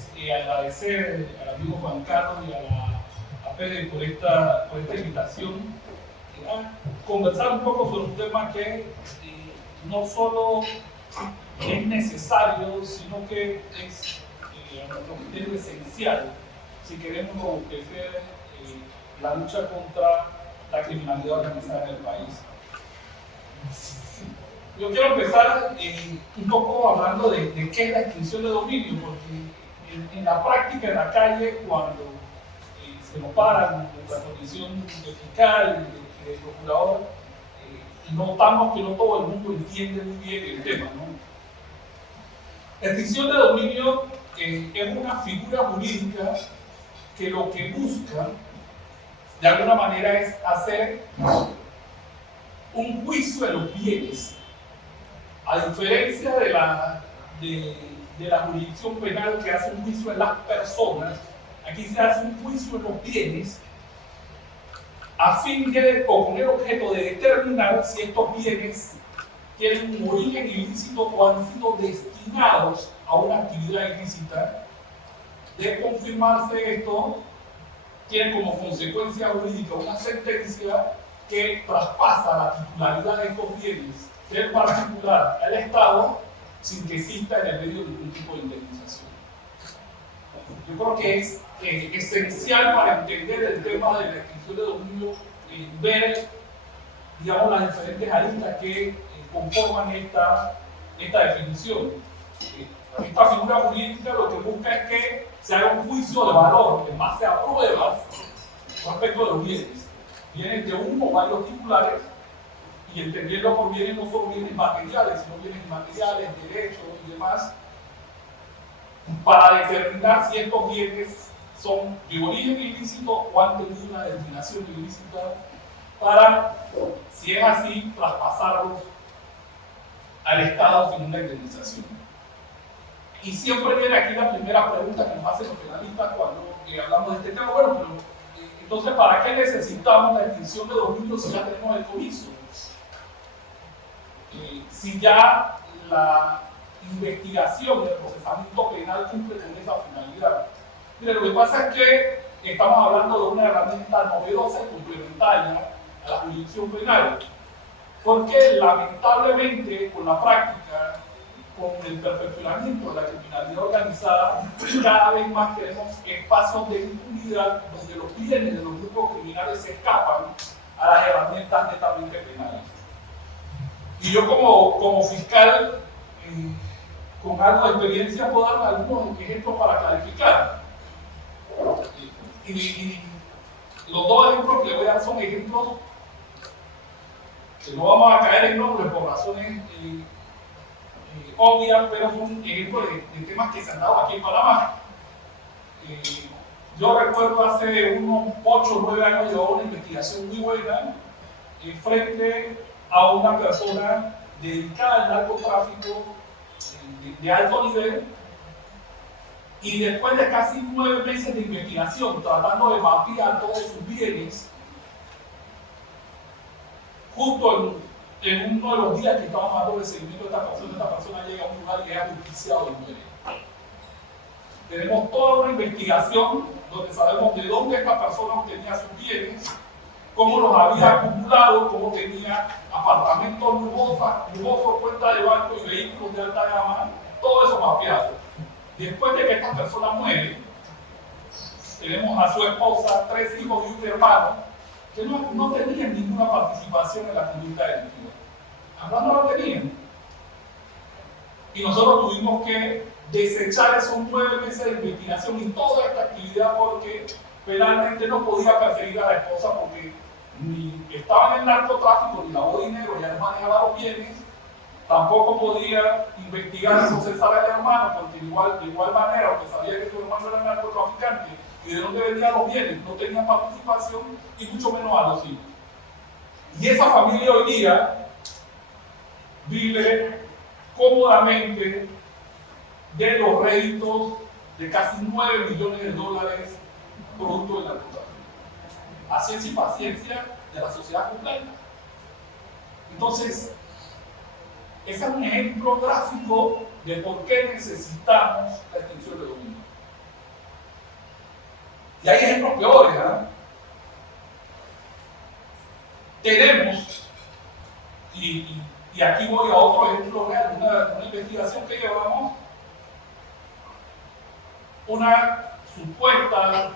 antes agradecer al amigo Juan Carlos y a Pedro por esta invitación a conversar un poco sobre un tema que no solo es necesario, sino que es a nuestro criterio esencial si queremos robustecer la lucha contra la criminalidad organizada en el país. Yo quiero empezar un poco hablando de qué es la extinción de dominio, porque en la práctica, en la calle, cuando se nos paran en la condición de fiscal y de procurador, notamos que no todo el mundo entiende muy bien el tema, ¿no? La extinción de dominio es una figura jurídica que lo que busca, de alguna manera, es hacer un juicio de los bienes. A diferencia de la jurisdicción penal que hace un juicio de las personas, aquí se hace un juicio de los bienes a fin de, o con el objeto de determinar si estos bienes tienen un origen ilícito o han sido destinados a una actividad ilícita. De confirmarse esto, tiene como consecuencia jurídica una sentencia que traspasa la titularidad de estos bienes del particular al Estado sin que exista en el medio ningún tipo de indemnización. Yo creo que es esencial para entender el tema de la extinción de dominio ver, digamos, las diferentes aristas que conforman esta definición. Esta figura jurídica lo que busca es que se haga un juicio de valor en base a pruebas respecto de los bienes de uno o varios titulares, y entendiendo por bienes no solo bienes materiales, sino bienes inmateriales, derechos y demás, para determinar si estos bienes son de origen ilícito o han tenido una destinación ilícita, para, si es así, traspasarlos al Estado sin una indemnización. Y siempre viene aquí la primera pregunta que nos hacen los penalistas cuando hablamos de este tema. Bueno, pero entonces, ¿para qué necesitamos la extinción de dominio si ya tenemos el comiso? Si ya la investigación, el procesamiento penal cumple con esa finalidad. Mire, lo que pasa es que estamos hablando de una herramienta novedosa y complementaria a la jurisdicción penal, porque lamentablemente con la práctica, con el perfeccionamiento de la criminalidad organizada, cada vez más tenemos espacios de impunidad donde los bienes de los grupos criminales se escapan a las herramientas netamente penales. Y yo como fiscal, con algo de experiencia, puedo dar algunos ejemplos para clarificar. Y los dos ejemplos que voy a dar son ejemplos que no vamos a caer en nombres por razones obvias, pero son ejemplos de temas que se han dado aquí en Panamá. Yo recuerdo hace unos 8 o 9 años llevaba una investigación muy buena frente a una persona dedicada al narcotráfico de alto nivel, y después de casi 9 meses de investigación tratando de mapear todos sus bienes, justo en uno de los días que estábamos dando el seguimiento de esta persona llega a un lugar que es ajusticiado de mujeres. Tenemos toda una investigación donde sabemos de dónde esta persona obtenía sus bienes, cómo los había acumulado, cómo tenía apartamentos lujosos, cuentas de banco y vehículos de alta gama, todo eso mapeado. Después de que esta persona muere, tenemos a su esposa, 3 hijos y un hermano, que no tenían ninguna participación en la conducta delictiva. Ambos no lo tenían. Y nosotros tuvimos que desechar esos 9 meses de investigación y toda esta actividad porque penalmente no podía perseguir a la esposa porque ni estaba en el narcotráfico ni lavó dinero, ya no manejaba los bienes, tampoco podía investigar y procesar al hermano porque de igual manera, aunque sabía que su hermano era narcotraficante y de dónde venían los bienes, no tenía participación y mucho menos a los hijos. Y esa familia hoy día vive cómodamente de los réditos de casi $9 millones producto del narcotráfico. A ciencia y paciencia de la sociedad completa. Entonces, ese es un ejemplo gráfico de por qué necesitamos la extinción de dominio. Y hay ejemplos peores, ¿verdad? Tenemos, y aquí voy a otro ejemplo real, una investigación que llevamos, una supuesta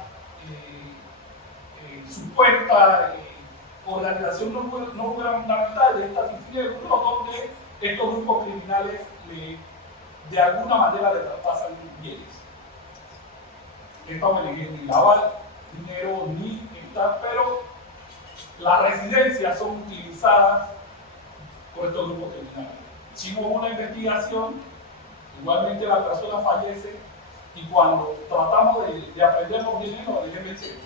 organización no gubernamental de esta Sicilia, donde estos grupos criminales de alguna manera le traspasan bienes. Estamos leyendo ni lavar dinero ni esta, pero las residencias son utilizadas por estos grupos criminales. Hicimos una investigación, igualmente la persona fallece, y cuando tratamos de aprender los bienes, nos dije,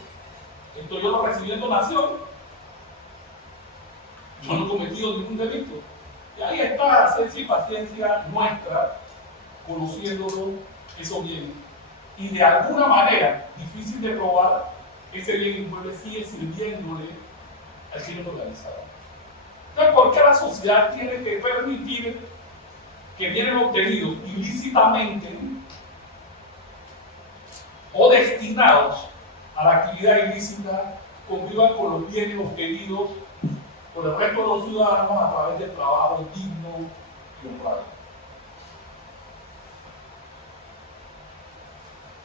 esto yo lo recibí en donación, yo no he cometido ningún delito. Y ahí está la ciencia y paciencia nuestra, conociéndolo, esos bienes. Y de alguna manera, difícil de probar, ese bien inmueble sigue sirviéndole al crimen organizado. Entonces, ¿por qué la sociedad tiene que permitir que bienes obtenidos ilícitamente o destinados a la actividad ilícita convivan con los bienes obtenidos por el resto de los ciudadanos a través del trabajo digno y honrado?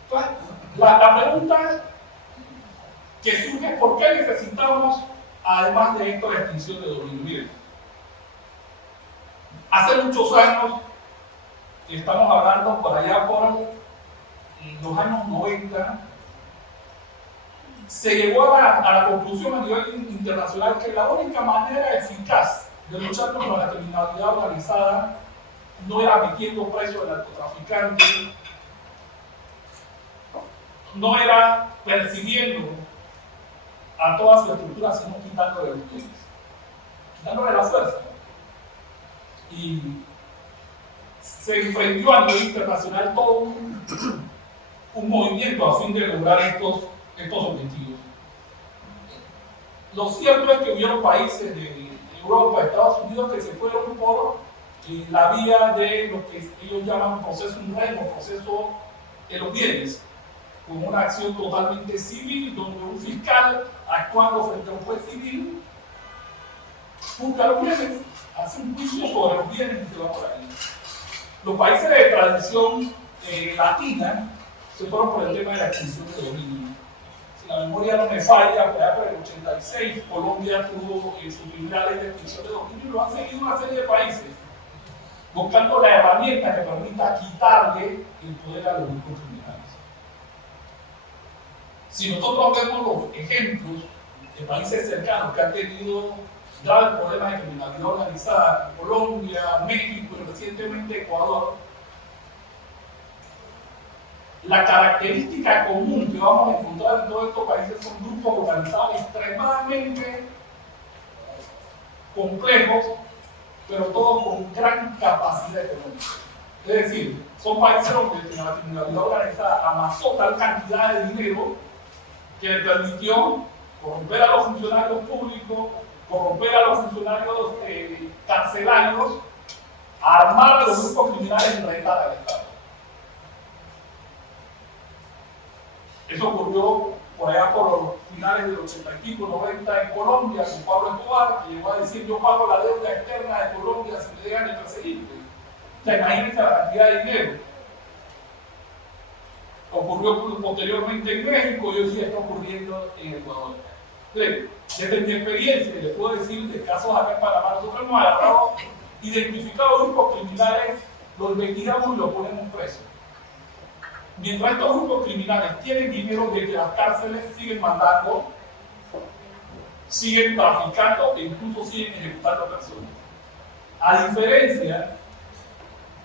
Entonces, la pregunta que surge es ¿por qué necesitamos, además de esto, la extinción de dominio? Miren, hace muchos años, y estamos hablando por allá por los años 90, se llegó a la conclusión a nivel internacional que la única manera eficaz de luchar contra la criminalidad organizada no era metiendo presos al narcotraficante, no era persiguiendo a toda su estructura, sino quitándole los bienes, quitándole la fuerza. Y se emprendió a nivel internacional todo un movimiento a fin de lograr estos objetivos. Lo cierto es que hubieron países de Europa, Estados Unidos, que se fueron por la vía de lo que ellos llaman proceso interno, proceso de los bienes, con una acción totalmente civil, donde un fiscal, actuando frente a un juez civil, busca los bienes, hace un juicio sobre los bienes y se va por ahí. Los países de tradición latina se fueron por el tema de la extinción de dominio. Si la memoria no me falla, por allá por el 86, Colombia tuvo su primera ley de extinción de dominio y lo han seguido una serie de países, buscando la herramienta que permita quitarle el poder a los grupos criminales. Si nosotros vemos los ejemplos de países cercanos que han tenido graves problemas de criminalidad organizada, Colombia, México y recientemente Ecuador, la característica común que vamos a encontrar en todos estos países son grupos organizados extremadamente complejos, pero todos con gran capacidad económica. Es decir, son países donde la criminalidad organizada amasó tal cantidad de dinero que le permitió corromper a los funcionarios públicos, corromper a los funcionarios carcelarios, armar a los grupos criminales y rentar al Estado. Eso ocurrió por allá por los finales del 80 y pico, 90 en Colombia, con Pablo Escobar, que llegó a decir: yo pago la deuda externa de Colombia si me dejan de perseguirme. O sea, imagínense la cantidad de dinero. Ocurrió posteriormente en México y hoy día está ocurriendo en Ecuador. Entonces, desde mi experiencia, les puedo decir de casos acá en Panamá, nosotros hemos agarrado, identificado grupos criminales, los investigamos y los ponemos presos. Mientras estos grupos criminales tienen dinero desde las cárceles, siguen mandando, siguen traficando e incluso siguen ejecutando personas. A diferencia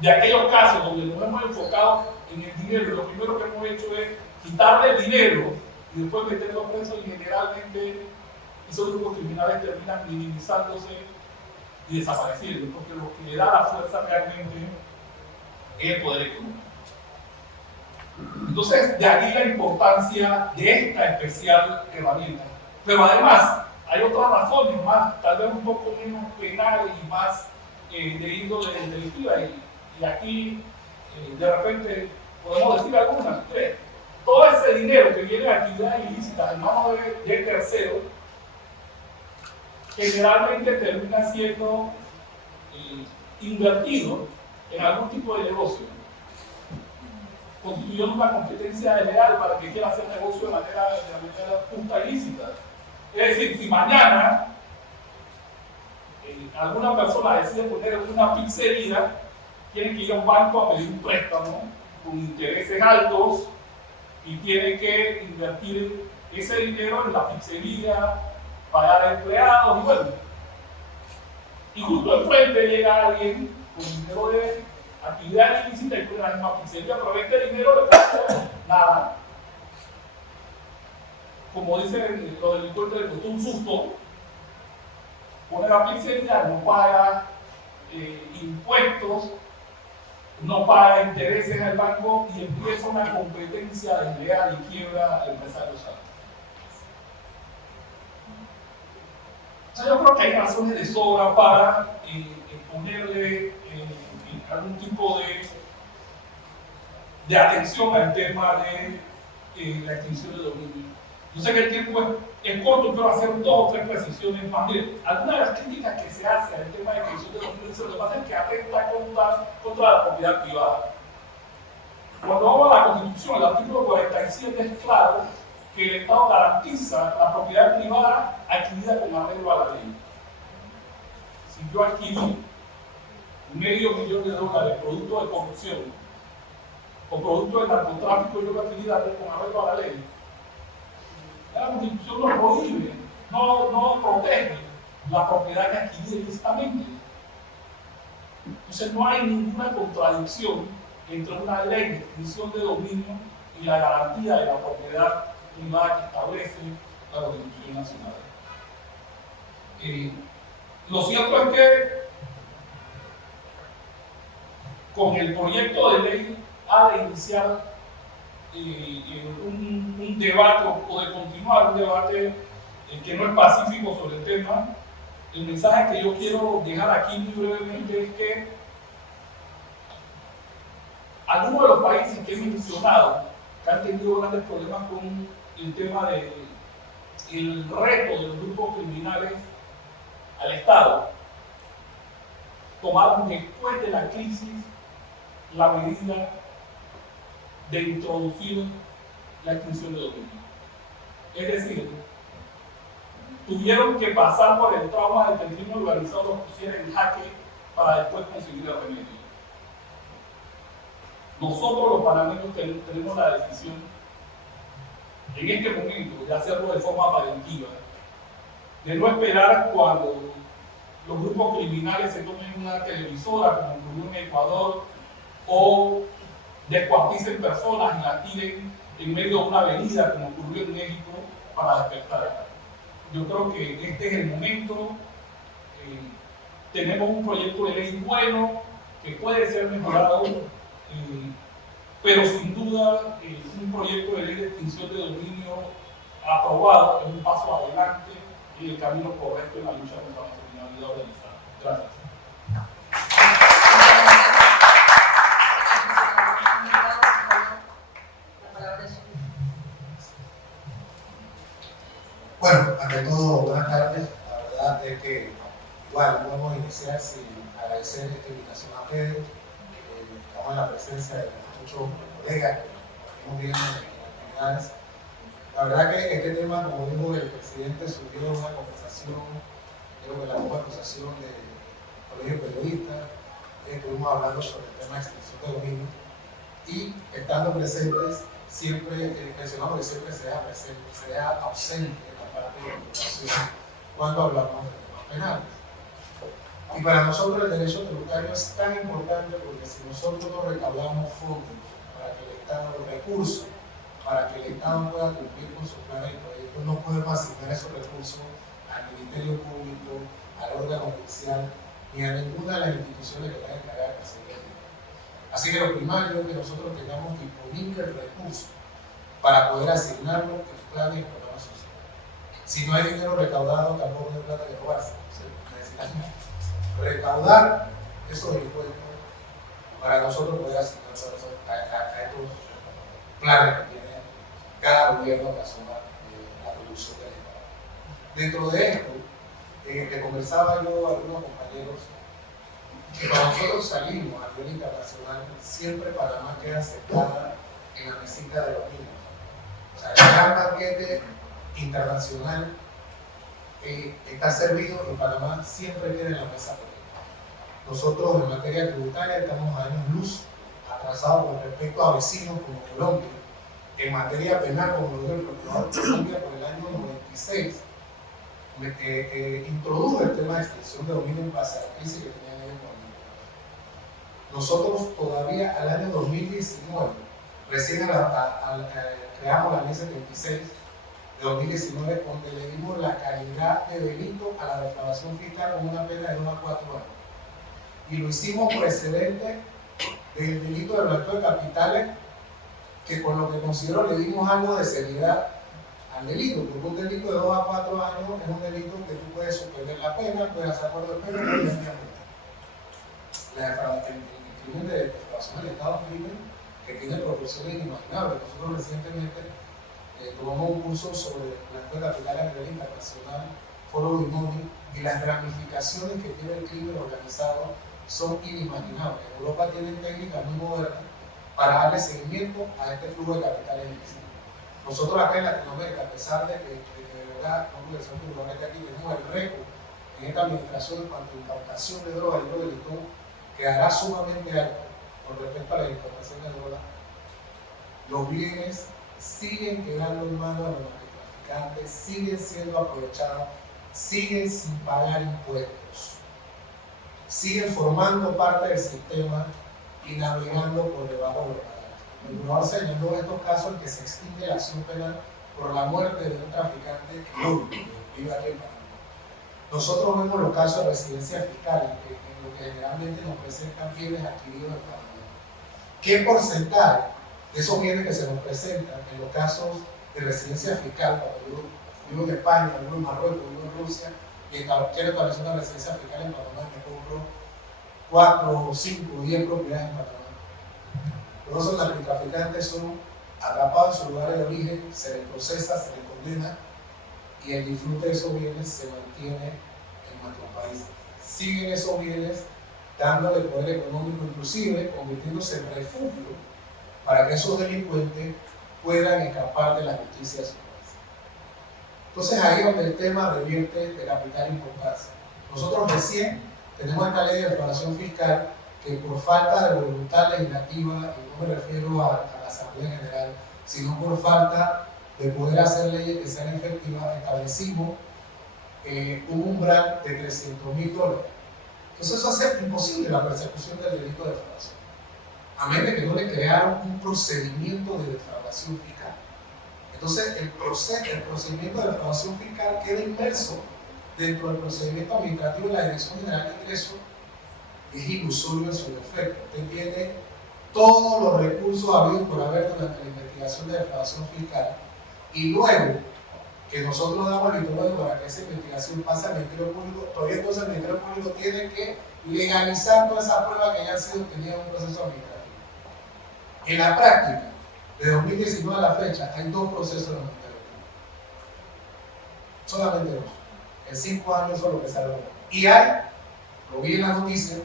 de aquellos casos donde nos hemos enfocado en el dinero, lo primero que hemos hecho es quitarle el dinero y después meterlos presos, y generalmente esos grupos criminales terminan minimizándose y desapareciendo, porque lo que le da la fuerza realmente es el poder económico. Entonces, de aquí la importancia de esta especial herramienta. Pero además, hay otras razones más, tal vez un poco menos penales y más de índole delictiva, y aquí de repente podemos decir algunas. Todo ese dinero que vienen actividades ilícitas en manos de terceros, generalmente termina siendo invertido en algún tipo de negocio, constituyendo una competencia desleal para el que quiera hacer negocio de manera justa y lícita. Es decir, si mañana alguna persona decide poner una pizzería, tiene que ir a un banco a pedir un préstamo con intereses altos y tiene que invertir ese dinero en la pizzería, pagar a empleados y bueno. Y justo al frente llega alguien con dinero de actividad ilícita y pone la misma pizzería, pero este dinero le cuesta nada. Como dicen los delincuentes, le costó un susto. Pone la pizzería, no paga impuestos, no paga intereses al banco y empieza una competencia desleal y quiebra al empresario sano. O sea, yo creo que hay razones de sobra para ponerle algún tipo de atención al tema de la extinción de dominio. Yo sé que el tiempo es corto, quiero hacer 2 o 3 precisiones más. Miren, algunas de las críticas que se hace al tema de extinción de dominio, lo que pasa es que atenta contra la propiedad privada. Cuando vamos a la Constitución, el artículo 47 es claro que el Estado garantiza la propiedad privada adquirida con arreglo a la ley. Si yo adquirí $500,000 producto de corrupción o producto de narcotráfico y yo lo adquirí con arreglo a la ley, la Constitución no prohíbe, no protege la propiedad que adquirí ilícitamente. Entonces no hay ninguna contradicción entre una ley de extinción de dominio y la garantía de la propiedad privada que establece la Constitución Nacional. Lo cierto es que con el proyecto de ley ha de iniciar un debate o de continuar un debate que no es pacífico sobre el tema. El mensaje que yo quiero dejar aquí muy brevemente es que algunos de los países que he mencionado que han tenido grandes problemas con el tema del reto de los grupos criminales al Estado, tomaron después de la crisis la medida de introducir la extinción de dominio. Es decir, tuvieron que pasar por el trauma de que el crimen organizado los pusiera en jaque para después conseguir el remedio. Nosotros los panameños tenemos la decisión en este momento de hacerlo de forma preventiva, de no esperar cuando los grupos criminales se tomen una televisora como ocurrió en Ecuador o descuarticen personas y las tiren en medio de una avenida como ocurrió en México para despertar. Yo creo que este es el momento. Tenemos un proyecto de ley bueno que puede ser mejorado, pero sin duda un proyecto de ley de extinción de dominio aprobado es un paso adelante en el camino correcto en la lucha contra la criminalidad organizada. Gracias. Bueno, ante todo, buenas tardes. La verdad es que igual podemos iniciar sin agradecer esta invitación a ustedes. Estamos en la presencia de muchos colegas que estamos viendo en actividades. La verdad que este tema, como dijo el presidente, surgió de una conversación, creo que la misma acusación del Colegio Periodista, estuvimos hablando sobre el tema de extinción de dominio y estando presentes, siempre mencionamos que siempre sea ausente la parte de la educación cuando hablamos de temas penales. Y para nosotros el derecho tributario es tan importante porque si nosotros no recaudamos fondos para que el Estado, los recursos, para que el Estado pueda cumplir con sus planes y proyectos, no podemos asignar esos recursos al Ministerio Público, al órgano judicial, ni a ninguna de las instituciones que están encargadas de hacer esto. Así que lo primario es que nosotros tengamos disponible el recurso para poder asignarlo en los planes y programas sociales. Si no hay dinero recaudado, tampoco hay plata que robarse. Necesitamos recaudar esos impuestos para nosotros poder asignarlo a estos planes que tiene cada al gobierno que asuma la producción del Estado. Dentro de esto, le conversaba yo a algunos compañeros que para nosotros salimos a nivel internacional, siempre Panamá queda sentada en la mesita de los niños. O sea, el gran banquete internacional está servido y Panamá siempre queda en la mesa pequeña. Nosotros en materia tributaria estamos a años luz atrasados con respecto a vecinos como Colombia. En materia penal, como lo dijo el procurador de Colombia por el año 96, introdujo el tema de extinción de dominio en base a la crisis que tenían ellos con el Estado. Nosotros todavía al año 2019, recién creamos la ley 76 de 2019, donde le dimos la calidad de delito a la defraudación fiscal con una pena de 2 a 4 años. Y lo hicimos precedente del delito de blanqueo de capitales, que con lo que considero le dimos algo de seriedad al delito, porque un delito de 2 a 4 años es un delito que tú puedes suspender la pena, puedes hacer acuerdo de pena, y el crimen de defraudación del Estado es un crimen que tiene proporciones inimaginables. Nosotros recientemente tomamos un curso sobre blanqueo de capitales a nivel internacional, Foro Limoni, y las ramificaciones que tiene el crimen organizado son inimaginables. En Europa tienen técnicas muy modernas para darle seguimiento a este flujo de capitales ilícitos. Nosotros acá en Latinoamérica, a pesar de que de verdad, como el señor Puramente aquí tenemos el récord en esta administración en cuanto a incautación de drogas y drogas, quedará sumamente alto con respecto a la incautación de drogas, los bienes siguen quedando en manos de los narcotraficantes, siguen siendo aprovechados, siguen sin pagar impuestos, siguen formando parte del sistema y navegando por debajo de los radares. El procurador señaló estos casos en que se extingue la acción penal por la muerte de un traficante que vive aquí en Panamá. Nosotros vemos los casos de residencia fiscal, en lo que generalmente nos presentan bienes adquiridos en Panamá. ¿Qué porcentaje de esos bienes que se nos presentan en los casos de residencia fiscal, cuando yo vivo en España, vivo en Marruecos, vivo en Rusia, y quiero establecer una residencia fiscal en Panamá, me compro 4, 5, 10 propiedades en Panamá? Luego esos narcotraficantes son atrapados en sus lugares de origen, se les procesa, se les condena, y el disfrute de esos bienes se mantiene en nuestro país. Siguen esos bienes dándole poder económico, inclusive convirtiéndose en refugio para que esos delincuentes puedan escapar de la justicia de su país. Entonces ahí es donde el tema revierte de capital importancia. Nosotros recién tenemos esta ley de declaración fiscal que por falta de voluntad legislativa, y no me refiero a la Asamblea General, sino por falta de poder hacer leyes que sean efectivas, establecimos un umbral de $300,000. Entonces eso hace imposible la persecución del delito de defraudación, a menos de que no le crearon un procedimiento de defraudación fiscal. Entonces el procedimiento de defraudación fiscal queda inmerso dentro del procedimiento administrativo de la Dirección General de Ingresos, es ilusorio en su efecto. Usted tiene todos los recursos habidos por haber durante la investigación de defraudación fiscal, y luego que nosotros damos el visto para que esa investigación pase al Ministerio Público, todavía entonces el Ministerio Público tiene que legalizar todas esas pruebas que ya han sido obtenidas en un proceso administrativo. En la práctica, de 2019 a la fecha, hay 2 procesos en el Ministerio Público. Solamente 2. En 5 años eso es lo que sale. Y hay, lo vi en la noticia,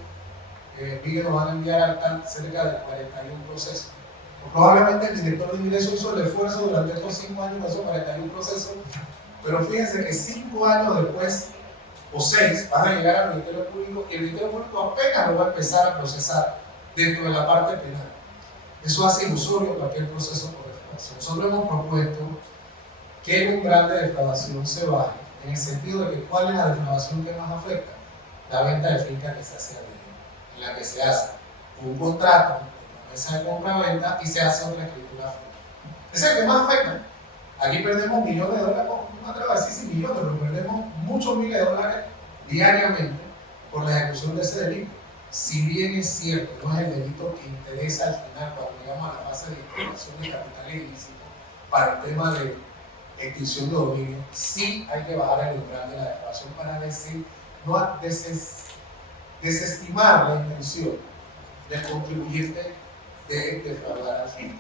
vi que nos van a enviar cerca de 41 procesos. Probablemente el director de ingresos hizo el esfuerzo durante estos 5 años para esos 41 procesos, pero fíjense que 5 años después, o 6, van a llegar al Ministerio Público y el Ministerio Público apenas lo va a empezar a procesar dentro de la parte penal. Eso hace ilusorio cualquier proceso por defraudación. Nosotros hemos propuesto que el umbral de defraudación se baje, en el sentido de que ¿cuál es la defraudación que más afecta? La venta de finca que se hace a en la que se hace un contrato, una mesa de compra-venta y se hace otra escritura final. Ese es el que más afecta. Aquí perdemos millones de dólares, no me atrevo a decir si millones, pero perdemos muchos miles de dólares diariamente por la ejecución de ese delito. Si bien es cierto, no es el delito que interesa al final cuando llegamos a la fase de implementación de capitales ilícitos para el tema de extinción de dominio, sí hay que bajar el umbral de la defraudación para decir, no desestimar la intención del contribuyente de defraudar al fin.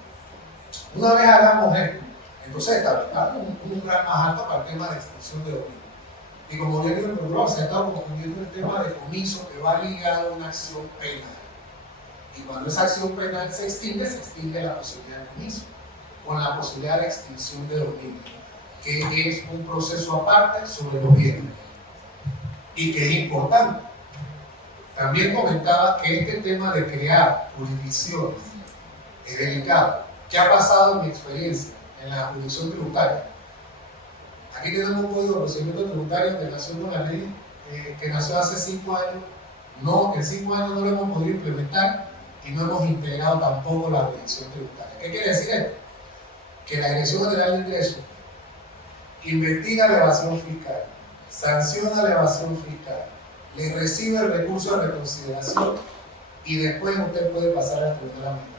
Una vez hagamos esto, Entonces establecemos un umbral más alto para el tema de extinción de dominio. Y como bien dijo el procurador, se ha estado confundiendo el tema de comiso que va ligado a una acción penal. Y cuando esa acción penal se extingue la posibilidad de comiso, con la posibilidad de extinción de dominio, que es un proceso aparte sobre los bienes y que es importante. También comentaba que este tema de crear jurisdicciones es delicado. ¿Qué ha pasado en mi experiencia en la jurisdicción tributaria? Aquí tenemos un código de procedimiento tributario que nació en una ley que nació hace 5 años. No, en 5 años no lo hemos podido implementar y no hemos integrado tampoco la jurisdicción tributaria. ¿Qué quiere decir esto? Que la Dirección General de Ingresos investiga la evasión fiscal, sanciona la evasión fiscal, le recibe el recurso de reconsideración y después usted puede pasar al Tribunal Administrativo.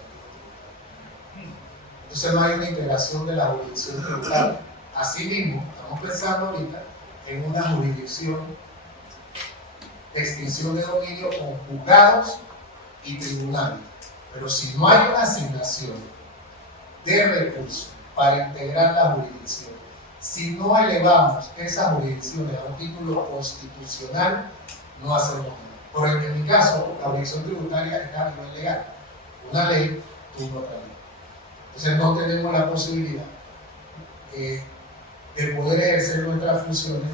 Entonces no hay una integración de la jurisdicción tributaria. Asimismo, estamos pensando ahorita en una jurisdicción de extinción de dominio con juzgados y tribunales. Pero si no hay una asignación de recursos para integrar la jurisdicción, si no elevamos esas jurisdicciones a un título constitucional, no hacemos nada. Por ejemplo, en mi caso, la jurisdicción tributaria está a nivel legal. Una ley, una otra ley. Entonces no tenemos la posibilidad de poder ejercer nuestras funciones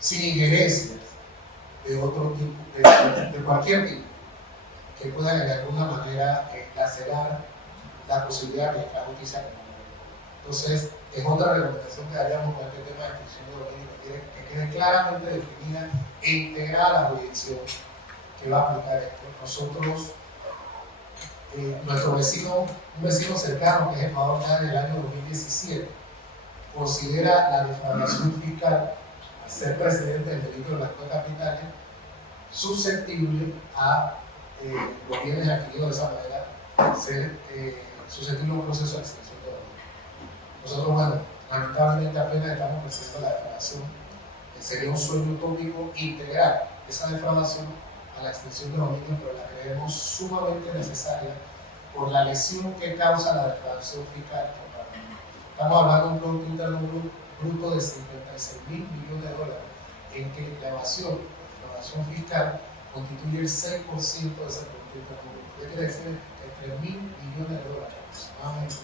sin injerencias de otro tipo, de cualquier tipo, que pueda de alguna manera lacerar la posibilidad de la justicia común. Entonces, es otra recomendación que haríamos con este tema de extinción de dominio, que quede claramente definida e integrada la jurisdicción que va a aplicar esto. Nosotros, nuestro vecino, un vecino cercano, que es Ecuador, ya en el año 2017, considera la defraudación fiscal, al ser precedente del delito de blanqueo de capitales, susceptible a los bienes adquiridos de esa manera, ser susceptible a un proceso de extinción de dominio. Nosotros, bueno, lamentablemente apenas estamos presentando la defraudación. Sería un sueño utópico integrar esa defraudación a la extinción de dominio, pero la creemos sumamente necesaria por la lesión que causa la defraudación fiscal. Estamos hablando de un Producto Interno Bruto de 56.000 millones de dólares, en que la defraudación fiscal constituye el 6% de ese Producto Interno Bruto. ¿Qué quiere decir? Que 3.000 millones de dólares aproximadamente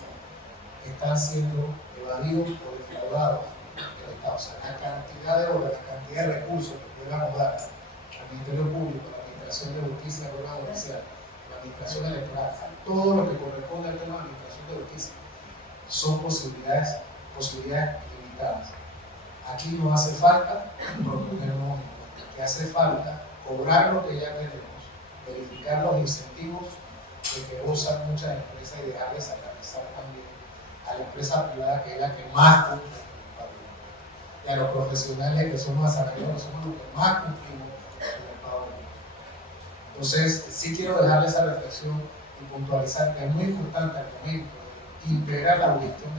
están siendo evadidos o defraudados del Estado. O sea, la cantidad de obras, la cantidad de recursos que puedan dar al Ministerio Público, a la Administración de Justicia, al órgano judicial, a la Administración Electoral, a todo lo que corresponde al tema de la Administración de Justicia, son posibilidades limitadas. Aquí nos hace falta proponernos que hace falta cobrar lo que ya tenemos, verificar los incentivos de que gozan muchas empresas y dejarles satanizar también a la empresa privada, que es la que más cumple con el pago, y a los profesionales que somos asalariados, somos los que más cumplimos con el pago. Entonces, sí quiero dejarles esa reflexión y puntualizar que es muy importante al momento de integrar la cuestión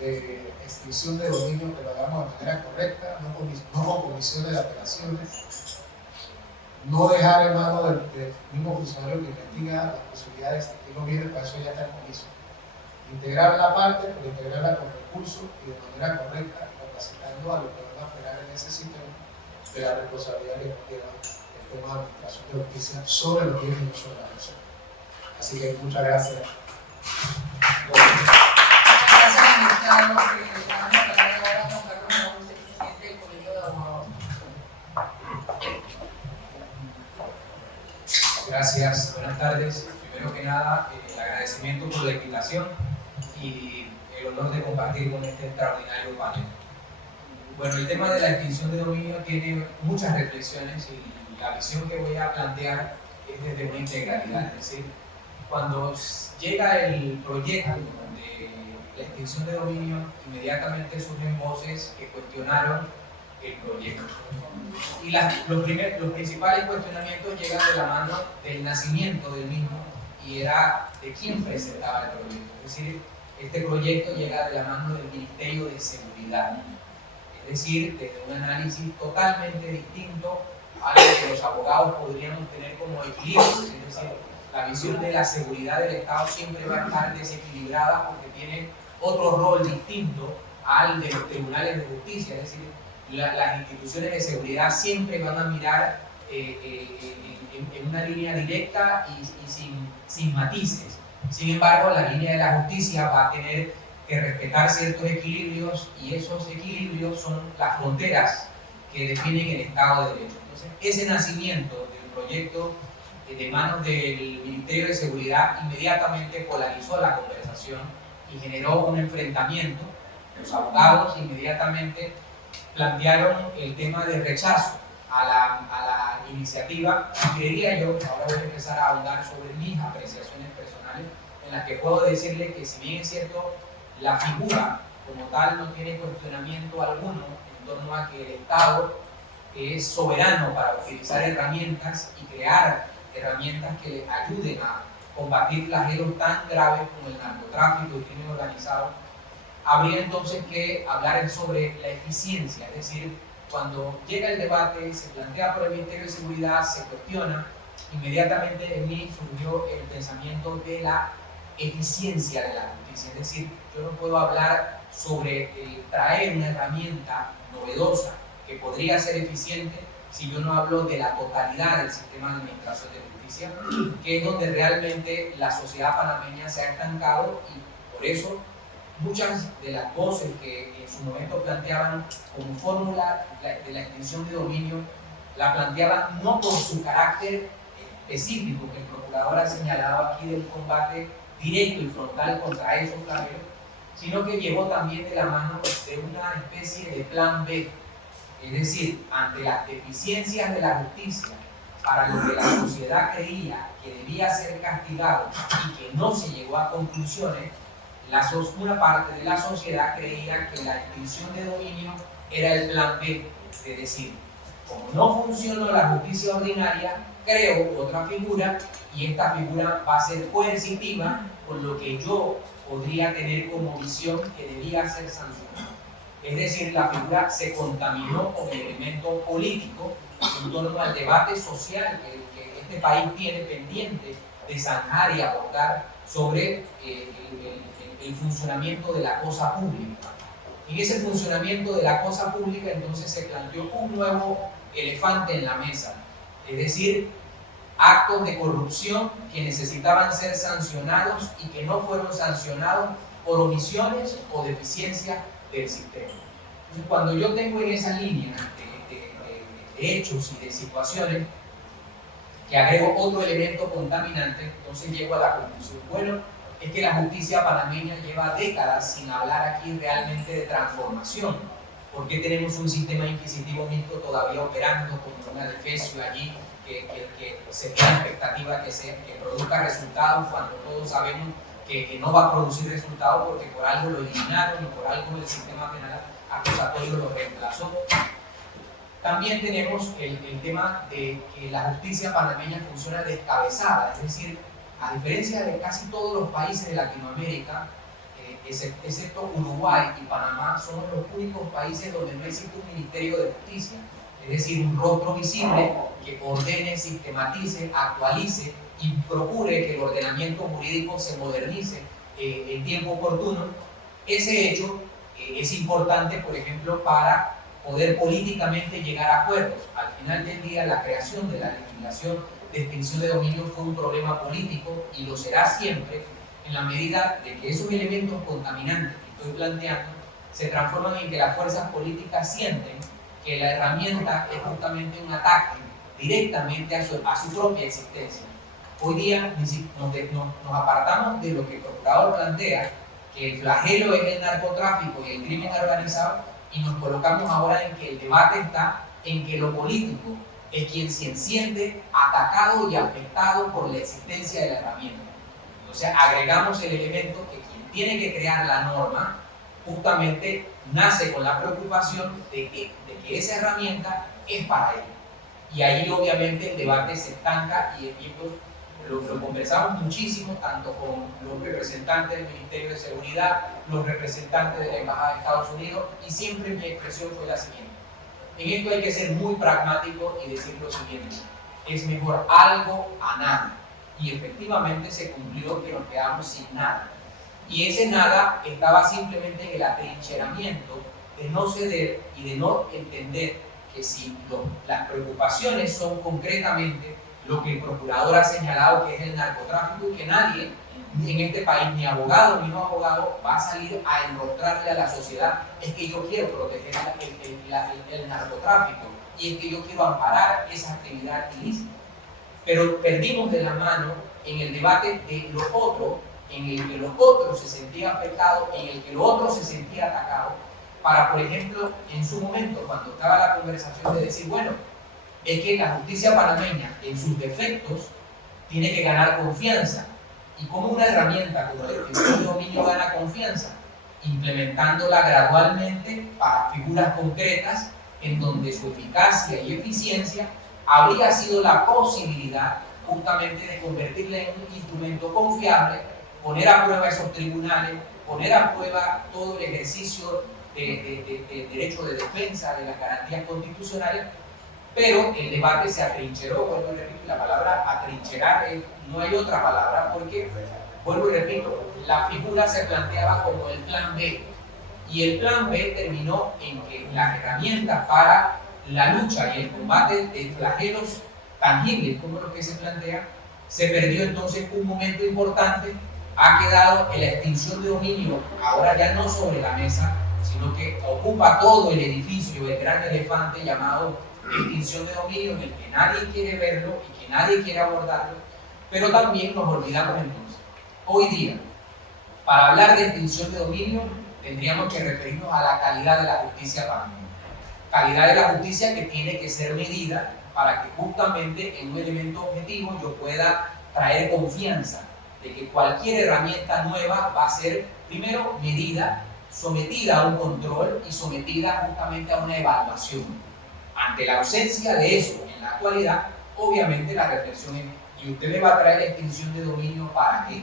de extinción de dominio, que lo hagamos de manera correcta, no con comisiones de apelaciones, no dejar en manos del mismo funcionario que investiga las posibilidades de extinguir los bienes, para eso ya está el comiso. Integrar la parte, pero integrarla con recursos y de manera correcta, capacitando a los que van a operar en ese sistema de la responsabilidad que conlleva el tema de administración de justicia sobre los bienes y no sobre la persona. Así que muchas gracias. Gracias, buenas tardes. Primero que nada, el agradecimiento por la invitación y el honor de compartir con este extraordinario panel. Bueno, el tema de la extinción de dominio tiene muchas reflexiones y la visión que voy a plantear es desde una integralidad, es decir, cuando llega el proyecto de la extinción de dominio, inmediatamente surgen voces que cuestionaron el proyecto. Y los principales cuestionamientos llegan de la mano del nacimiento del mismo, y era de quién presentaba el proyecto. Es decir, este proyecto llega de la mano del Ministerio de Seguridad, es decir, desde un análisis totalmente distinto a lo que los abogados podríamos tener como equilibrio. Es decir, la visión de la seguridad del Estado siempre va a estar desequilibrada porque tiene otro rol distinto al de los tribunales de justicia, es decir, las instituciones de seguridad siempre van a mirar en una línea directa y sin matices. Sin embargo, la línea de la justicia va a tener que respetar ciertos equilibrios y esos equilibrios son las fronteras que definen el Estado de Derecho. Entonces, ese nacimiento del proyecto de manos del Ministerio de Seguridad inmediatamente polarizó la conversación y generó un enfrentamiento. Los abogados inmediatamente plantearon el tema de rechazo a la iniciativa y creería yo, ahora voy a empezar a ahondar sobre mis apreciaciones personales, en las que puedo decirle que si bien es cierto, la figura como tal no tiene cuestionamiento alguno en torno a que el Estado es soberano para utilizar herramientas y crear herramientas que le ayuden a combatir flagelos tan graves como el narcotráfico y el crimen organizado, habría entonces que hablar sobre la eficiencia, es decir, cuando llega el debate, se plantea por el Ministerio de Seguridad, se cuestiona, inmediatamente en mí surgió el pensamiento de la eficiencia de la justicia, es decir, yo no puedo hablar sobre traer una herramienta novedosa que podría ser eficiente si yo no hablo de la totalidad del sistema de administración de justicia, que es donde realmente la sociedad panameña se ha estancado y por eso muchas de las voces que en su momento planteaban como fórmula de la extinción de dominio, la planteaban no por su carácter específico que el procurador ha señalado aquí del combate directo y frontal contra esos flagelos, sino que llegó también de la mano de una especie de plan B, es decir, ante las deficiencias de la justicia, para lo que la sociedad creía que debía ser castigado y que no se llegó a conclusiones, una parte de la sociedad creía que la extinción de dominio era el plan B, es decir, como no funcionó la justicia ordinaria, creo otra figura y esta figura va a ser coercitiva, con lo que yo podría tener como visión que debía ser sancionada. Es decir, la figura se contaminó con el elemento político en torno al debate social que este país tiene pendiente de zanjar y abordar sobre el funcionamiento de la cosa pública. En ese funcionamiento de la cosa pública entonces se planteó un nuevo elefante en la mesa, es decir, actos de corrupción que necesitaban ser sancionados y que no fueron sancionados por omisiones o deficiencias del sistema. Entonces, cuando yo tengo en esa línea de hechos y de situaciones que agrego otro elemento contaminante, entonces llego a la conclusión, bueno, es que la justicia panameña lleva décadas sin hablar aquí realmente de transformación. ¿Por qué tenemos un sistema inquisitivo mixto todavía operando como una defecio allí que se tiene expectativa que produzca resultados cuando todos sabemos que no va a producir resultados porque por algo lo eliminaron y por algo el sistema penal acusatorio lo reemplazó? También tenemos el tema de que la justicia panameña funciona descabezada, es decir, a diferencia de casi todos los países de Latinoamérica, excepto Uruguay y Panamá, somos los únicos países donde no existe un Ministerio de Justicia, es decir, un rostro visible que ordene, sistematice, actualice y procure que el ordenamiento jurídico se modernice en tiempo oportuno. Ese hecho es importante, por ejemplo, para poder políticamente llegar a acuerdos. Al final del día, la creación de la legislación de extinción de dominio fue un problema político y lo será siempre en la medida de que esos elementos contaminantes que estoy planteando se transforman en que las fuerzas políticas sienten que la herramienta es justamente un ataque directamente a su propia existencia. Hoy día nos apartamos de lo que el procurador plantea, que el flagelo es el narcotráfico y el crimen organizado, y nos colocamos ahora en que el debate está en que lo político es quien se siente atacado y afectado por la existencia de la herramienta. Entonces agregamos el elemento que quien tiene que crear la norma justamente nace con la preocupación de que esa herramienta es para él. Y ahí obviamente el debate se estanca y esto lo conversamos muchísimo, tanto con los representantes del Ministerio de Seguridad, los representantes de la Embajada de Estados Unidos, y siempre mi expresión fue la siguiente. En esto hay que ser muy pragmático y decir lo siguiente: es mejor algo a nada. Y efectivamente se cumplió que nos quedamos sin nada. Y ese nada estaba simplemente en el atrincheramiento de no ceder y de no entender que si las preocupaciones son concretamente lo que el procurador ha señalado, que es el narcotráfico, y que nadie en este país, ni abogado ni no abogado, va a salir a enrostrarle a la sociedad, es que yo quiero proteger el narcotráfico y es que yo quiero amparar esa actividad ilícita. Pero perdimos de la mano en el debate de lo otro, en el que los otros se sentían afectados, en el que los otros se sentían atacados, para, por ejemplo, en su momento, cuando estaba la conversación de decir, bueno, es que la justicia panameña, en sus defectos, tiene que ganar confianza. ¿Y cómo una herramienta como la extinción de dominio gana confianza? Implementándola gradualmente para figuras concretas en donde su eficacia y eficiencia habría sido la posibilidad justamente de convertirla en un instrumento confiable, poner a prueba esos tribunales, poner a prueba todo el ejercicio de derecho de defensa, de las garantías constitucionales, pero el debate se atrincheró, vuelvo y repito, la palabra atrincherar no hay otra palabra, porque, vuelvo y repito, la figura se planteaba como el plan B, y el plan B terminó en que las herramientas para la lucha y el combate de flagelos tangibles, como lo que se plantea, se perdió entonces un momento importante, ha quedado en la extinción de dominio, ahora ya no sobre la mesa, sino que ocupa todo el edificio, el gran elefante llamado extinción de dominio, en el que nadie quiere verlo y que nadie quiere abordarlo, pero también nos olvidamos entonces. Hoy día, para hablar de extinción de dominio, tendríamos que referirnos a la calidad de la justicia panameña. Calidad de la justicia que tiene que ser medida para que justamente en un elemento objetivo yo pueda traer confianza de que cualquier herramienta nueva va a ser, primero, medida, sometida a un control y sometida justamente a una evaluación. Ante la ausencia de eso en la actualidad, obviamente la reflexión es, ¿y usted me va a traer la extinción de dominio para qué?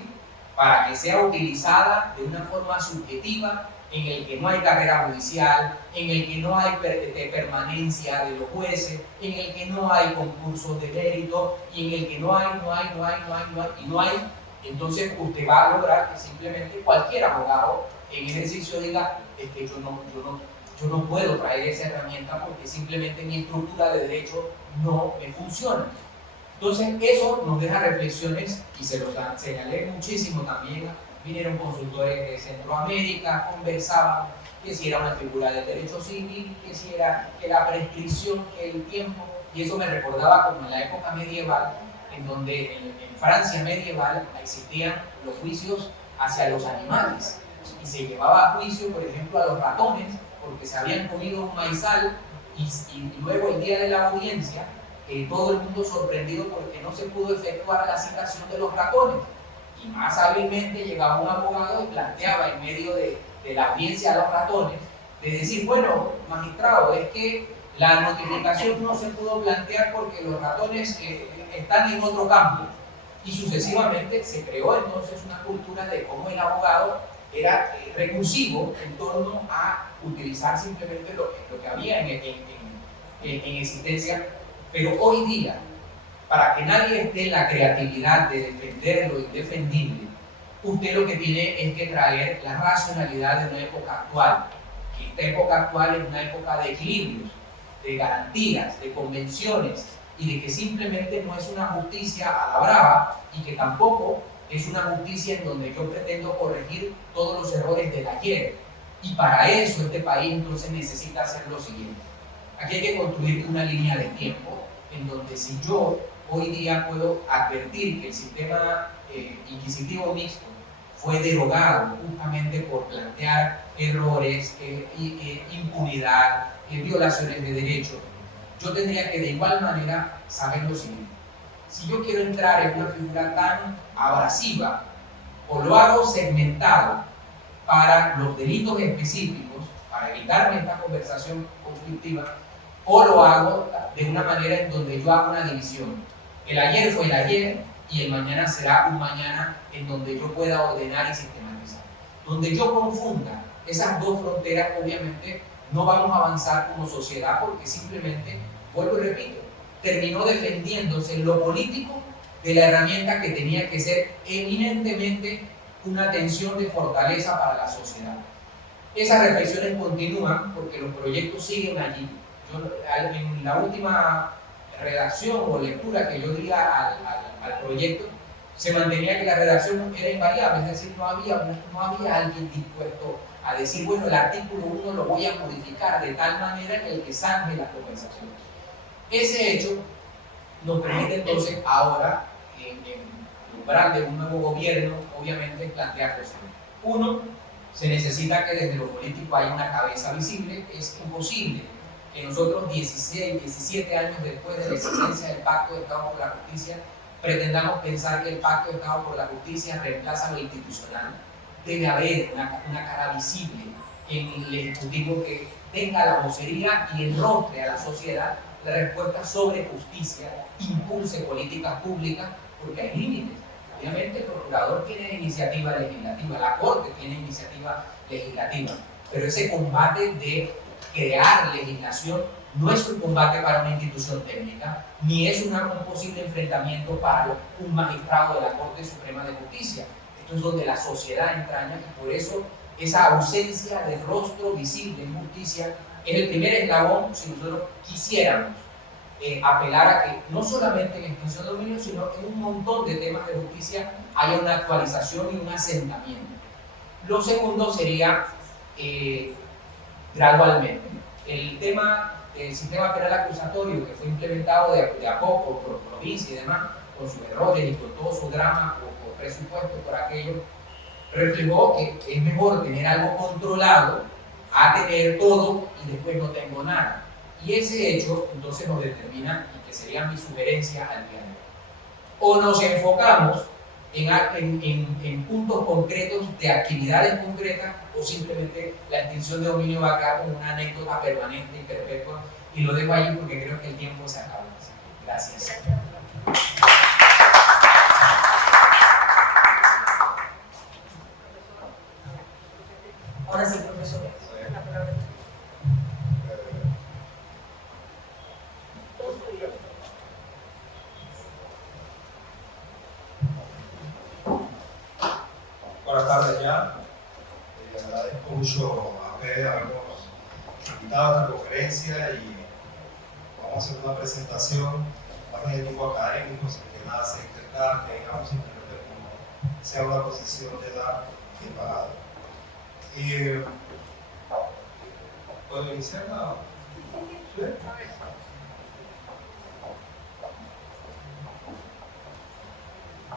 Para que sea utilizada de una forma subjetiva, en el que no hay carrera judicial, en el que no hay permanencia de los jueces, en el que no hay concursos de mérito, y en el que no hay, entonces usted va a lograr que simplemente cualquier abogado en ejercicio diga, es que yo no puedo traer esa herramienta porque simplemente mi estructura de derecho no me funciona. Entonces eso nos deja reflexiones, y se los señalé muchísimo también. Vinieron consultores de Centroamérica, conversaban que si era una figura del derecho civil, que si era que la prescripción, que el tiempo, y eso me recordaba como en la época medieval, en donde en Francia medieval existían los juicios hacia los animales, y se llevaba a juicio, por ejemplo, a los ratones, porque se habían comido un maizal, y luego el día de la audiencia, todo el mundo sorprendido porque no se pudo efectuar la citación de los ratones. Y más hábilmente llegaba un abogado y planteaba en medio de la audiencia a los ratones, de decir, bueno, magistrado, es que la notificación no se pudo plantear porque los ratones están en otro campo. Y sucesivamente se creó entonces una cultura de cómo el abogado era recursivo en torno a utilizar simplemente lo que había en existencia. Pero hoy día, para que nadie esté en la creatividad de defender lo indefendible, usted lo que tiene es que traer la racionalidad de una época actual. Que esta época actual es una época de equilibrios, de garantías, de convenciones, y de que simplemente no es una justicia a la brava, y que tampoco es una justicia en donde yo pretendo corregir todos los errores del ayer. Y para eso este país entonces necesita hacer lo siguiente. Aquí hay que construir una línea de tiempo en donde si yo hoy día puedo advertir que el sistema inquisitivo mixto fue derogado justamente por plantear errores, impunidad, violaciones de derechos, yo tendría que de igual manera saber lo siguiente. Si yo quiero entrar en una figura tan abrasiva, o lo hago segmentado para los delitos específicos, para evitarme esta conversación conflictiva, o lo hago de una manera en donde yo hago una división. El ayer fue el ayer y el mañana será un mañana en donde yo pueda ordenar y sistematizar. Donde yo confunda esas dos fronteras, obviamente no vamos a avanzar como sociedad, porque simplemente, vuelvo y repito, terminó defendiéndose lo político de la herramienta que tenía que ser eminentemente una tensión de fortaleza para la sociedad. Esas reflexiones continúan porque los proyectos siguen allí. En la última redacción o lectura que yo di al proyecto, se mantenía que la redacción era invariable, es decir, no había alguien dispuesto a decir, bueno, el artículo 1 lo voy a modificar de tal manera en el que salve la conversación. Ese hecho nos permite entonces ahora, en el umbral de un nuevo gobierno, obviamente plantear dos temas. Uno, se necesita que desde lo político haya una cabeza visible. Es imposible que nosotros 16, 17 años después de la existencia del Pacto de Estado por la Justicia pretendamos pensar que el Pacto de Estado por la Justicia reemplaza lo institucional. Debe haber una cara visible en el Ejecutivo que tenga la vocería y enrostre a la sociedad la respuesta sobre justicia, impulse políticas públicas, porque hay límites. Obviamente el procurador tiene iniciativa legislativa, la Corte tiene iniciativa legislativa, pero ese combate de crear legislación no es un combate para una institución técnica, ni es un posible enfrentamiento para un magistrado de la Corte Suprema de Justicia. Esto es donde la sociedad entraña, y por eso esa ausencia de rostro visible en justicia es el primer eslabón si nosotros quisiéramos apelar a que no solamente en extinción de dominio, sino en un montón de temas de justicia haya una actualización y un asentamiento. Lo segundo sería gradualmente. El tema del sistema penal acusatorio, que fue implementado de a poco por provincia y demás, con sus errores y con todo su drama por presupuesto, por aquello, reflejó que es mejor tener algo controlado a tener todo y después no tengo nada. Y ese hecho entonces nos determina, y que sería mi sugerencia al día de hoy. O nos enfocamos en puntos concretos de actividades concretas, o simplemente la extinción de dominio va a quedar como una anécdota permanente y perpetua, y lo dejo ahí porque creo que el tiempo se acabó. Gracias. Ahora sí, profesor. La palabra. Buenas tardes ya. Agradezco mucho a ustedes habernos invitado a esta conferencia y vamos a hacer una presentación más de tipo académico, sin que nada se intercale, digamos, simplemente como sea una posición de la debate. ¿Puedo iniciar?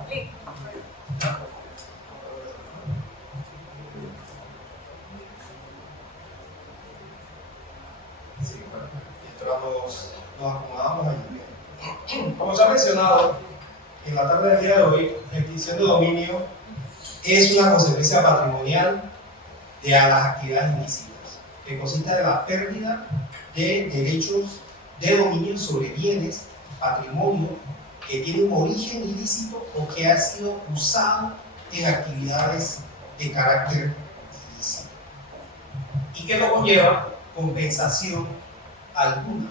¿Sí? Sí, bueno, mientras nos acomodamos ahí. Como se ha mencionado, en la tarde del día de hoy, la extinción de dominio es una consecuencia patrimonial de las actividades ilícitas, que consiste de la pérdida de derechos de dominio sobre bienes, patrimonio, que tiene un origen ilícito o que ha sido usado en actividades de carácter ilícito, y que no conlleva compensación alguna,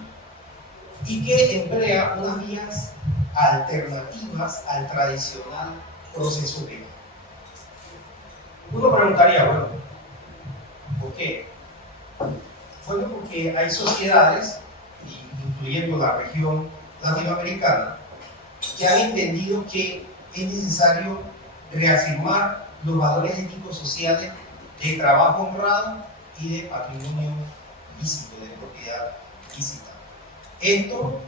y que emplea unas vías alternativas al tradicional proceso penal. Uno preguntaría, bueno, ¿por qué? Bueno, porque hay sociedades, incluyendo la región latinoamericana, que han entendido que es necesario reafirmar los valores éticos sociales de trabajo honrado y de patrimonio lícito, de propiedad lícita. Esto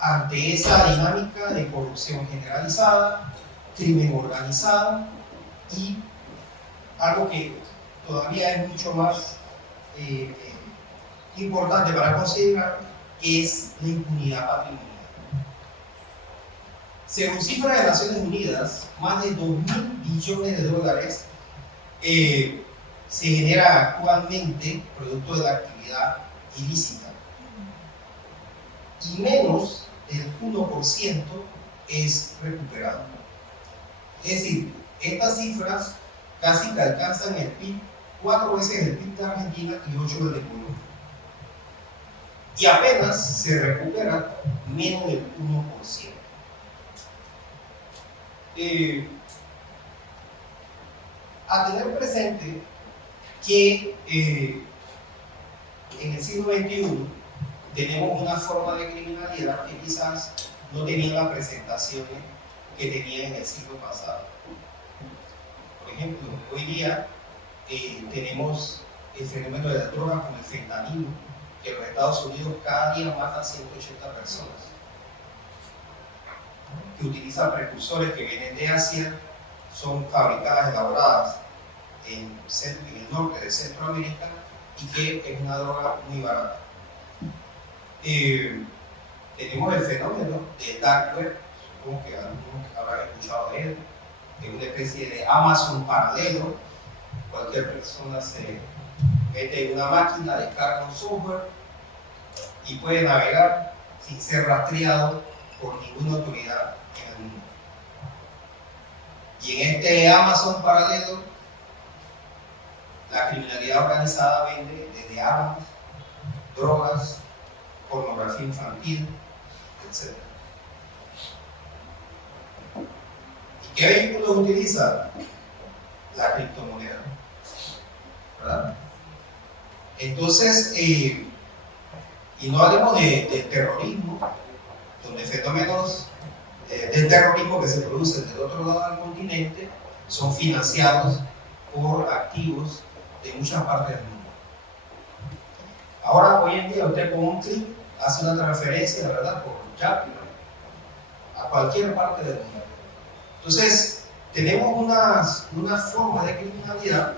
ante esa dinámica de corrupción generalizada, crimen organizado y algo que todavía es mucho más importante para considerar, que es la impunidad patrimonial. Según cifras de Naciones Unidas, más de 2.000 billones de dólares se generan actualmente producto de la actividad ilícita, y menos del 1% es recuperado. Es decir, estas cifras casi que alcanzan el PIB, 4 veces el PIB de Argentina y 8 del de Colombia. Y apenas se recupera menos del 1%. a tener presente que en el siglo XXI tenemos una forma de criminalidad que quizás no tenía las presentaciones que tenía en el siglo pasado. Por ejemplo, hoy día tenemos el fenómeno de las drogas como el fentanilo, que en los Estados Unidos cada día mata a 180 personas, que utiliza precursores que vienen de Asia, son fabricadas, elaboradas en el norte de Centroamérica y que es una droga muy barata. Tenemos el fenómeno del dark web, supongo que algunos habrán escuchado de él, que es una especie de Amazon paralelo. Cualquier persona se mete en una máquina, descarga un software y puede navegar sin ser rastreado por ninguna autoridad en el mundo. Y en este Amazon paralelo, la criminalidad organizada vende desde armas, drogas, pornografía infantil, etc. ¿Y qué vehículos utiliza? La criptomoneda, ¿verdad? Entonces, y no hablemos del terrorismo, donde fenómenos del terrorismo que se producen del otro lado del continente son financiados por activos de muchas partes del mundo. Ahora, hoy en día, usted con un clic hace una transferencia, ¿verdad?, por Yapi a cualquier parte del mundo. Entonces, tenemos una forma de criminalidad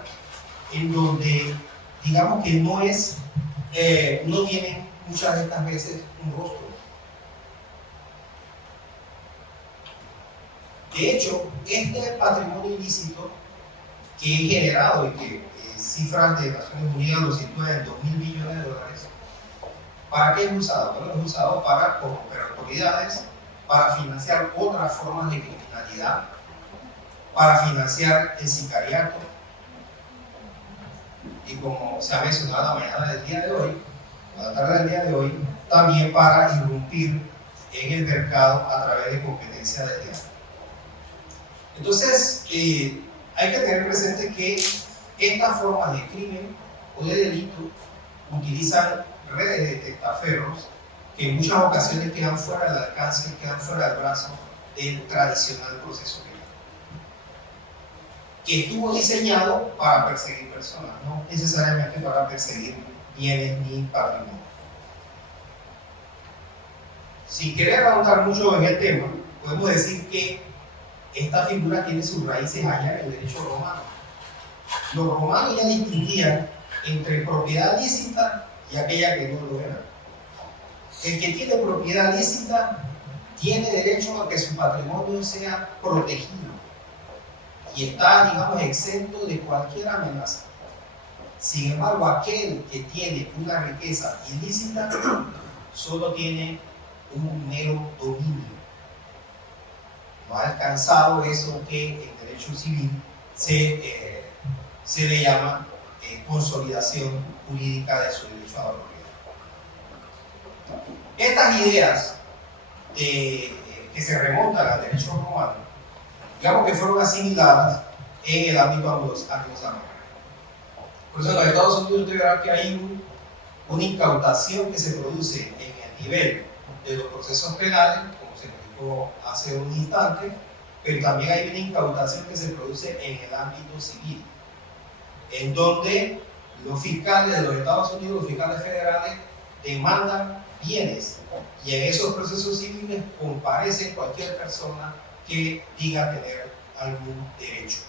en donde, digamos que no tienen muchas de estas veces un rostro. De hecho, este patrimonio ilícito que he generado y que cifras de Naciones Unidas lo sitúan en 2.000 billones de dólares, ¿para qué es usado? Bueno, es usado para corromper autoridades, para financiar otras formas de criminalidad, para financiar el sicariato y, como se ha mencionado la mañana del día de hoy, o la tarde del día de hoy, también para irrumpir en el mercado a través de competencia desleal. Entonces, hay que tener presente que estas formas de crimen o de delito utilizan redes de testaferros que en muchas ocasiones quedan fuera del alcance, quedan fuera del brazo del tradicional proceso penal, que estuvo diseñado para perseguir personas, no necesariamente para perseguir bienes ni patrimonio. Sin querer ahondar mucho en el tema, podemos decir que esta figura tiene sus raíces allá en el derecho romano. Los romanos ya distinguían entre propiedad lícita y aquella que no lo era. El que tiene propiedad lícita tiene derecho a que su patrimonio sea protegido y está, digamos, exento de cualquier amenaza. Sin embargo, aquel que tiene una riqueza ilícita solo tiene un mero dominio. No ha alcanzado eso que en derecho civil se le llama consolidación jurídica de su derecho a la propiedad. Estas ideas que se remontan al derecho romano, digamos que fueron asimiladas en el ámbito anglosajón. Por eso en los Estados Unidos usted verá que hay una incautación que se produce en el nivel de los procesos penales, como se explicó hace un instante, pero también hay una incautación que se produce en el ámbito civil, en donde los fiscales de los Estados Unidos, los fiscales federales, demandan bienes y en esos procesos civiles comparece cualquier persona que diga tener algún derecho.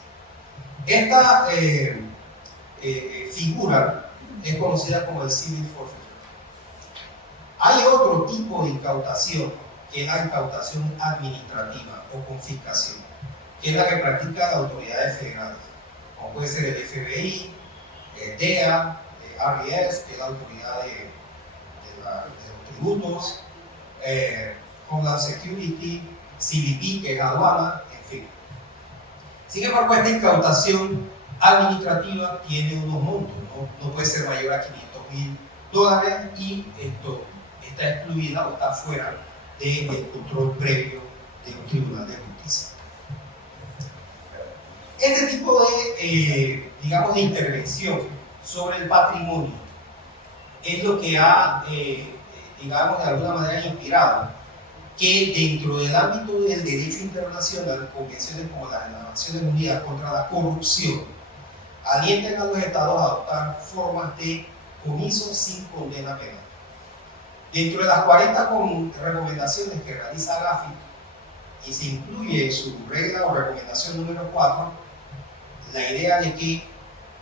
Esta figura es conocida como el civil forfeiture. Hay otro tipo de incautación, que es la incautación administrativa o confiscación, que es la que practica las autoridades federales, como puede ser el FBI, DEA, RIS, que es la autoridad de los tributos, Homeland Security, CBP, que es aduana, en fin. Sin embargo, esta incautación administrativa tiene unos montos, no puede ser mayor a $500,000 y esto está excluida o está fuera del control previo de un tribunal de justicia. Este tipo de, digamos, de intervención sobre el patrimonio es lo que ha, digamos, de alguna manera inspirado que dentro del ámbito del derecho internacional, convenciones como la de las Naciones Unidas contra la corrupción, alienten a los estados a adoptar formas de comiso sin condena penal. Dentro de las 40 recomendaciones que realiza Gafi, y se incluye en su regla o recomendación número 4, la idea de que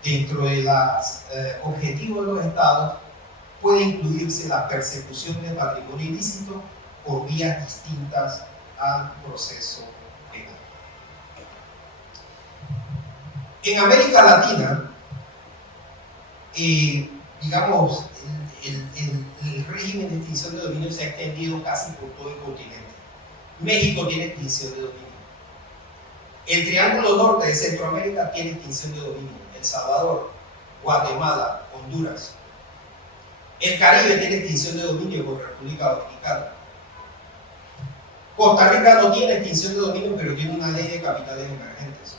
dentro de los objetivos de los estados puede incluirse la persecución de patrimonio ilícito por vías distintas al proceso penal. En América Latina, digamos, el régimen de extinción de dominio se ha extendido casi por todo el continente. México tiene extinción de dominio. El Triángulo Norte de Centroamérica tiene extinción de dominio. El Salvador, Guatemala, Honduras. El Caribe tiene extinción de dominio por República Dominicana. Costa Rica no tiene extinción de dominio, pero tiene una ley de capitales emergentes.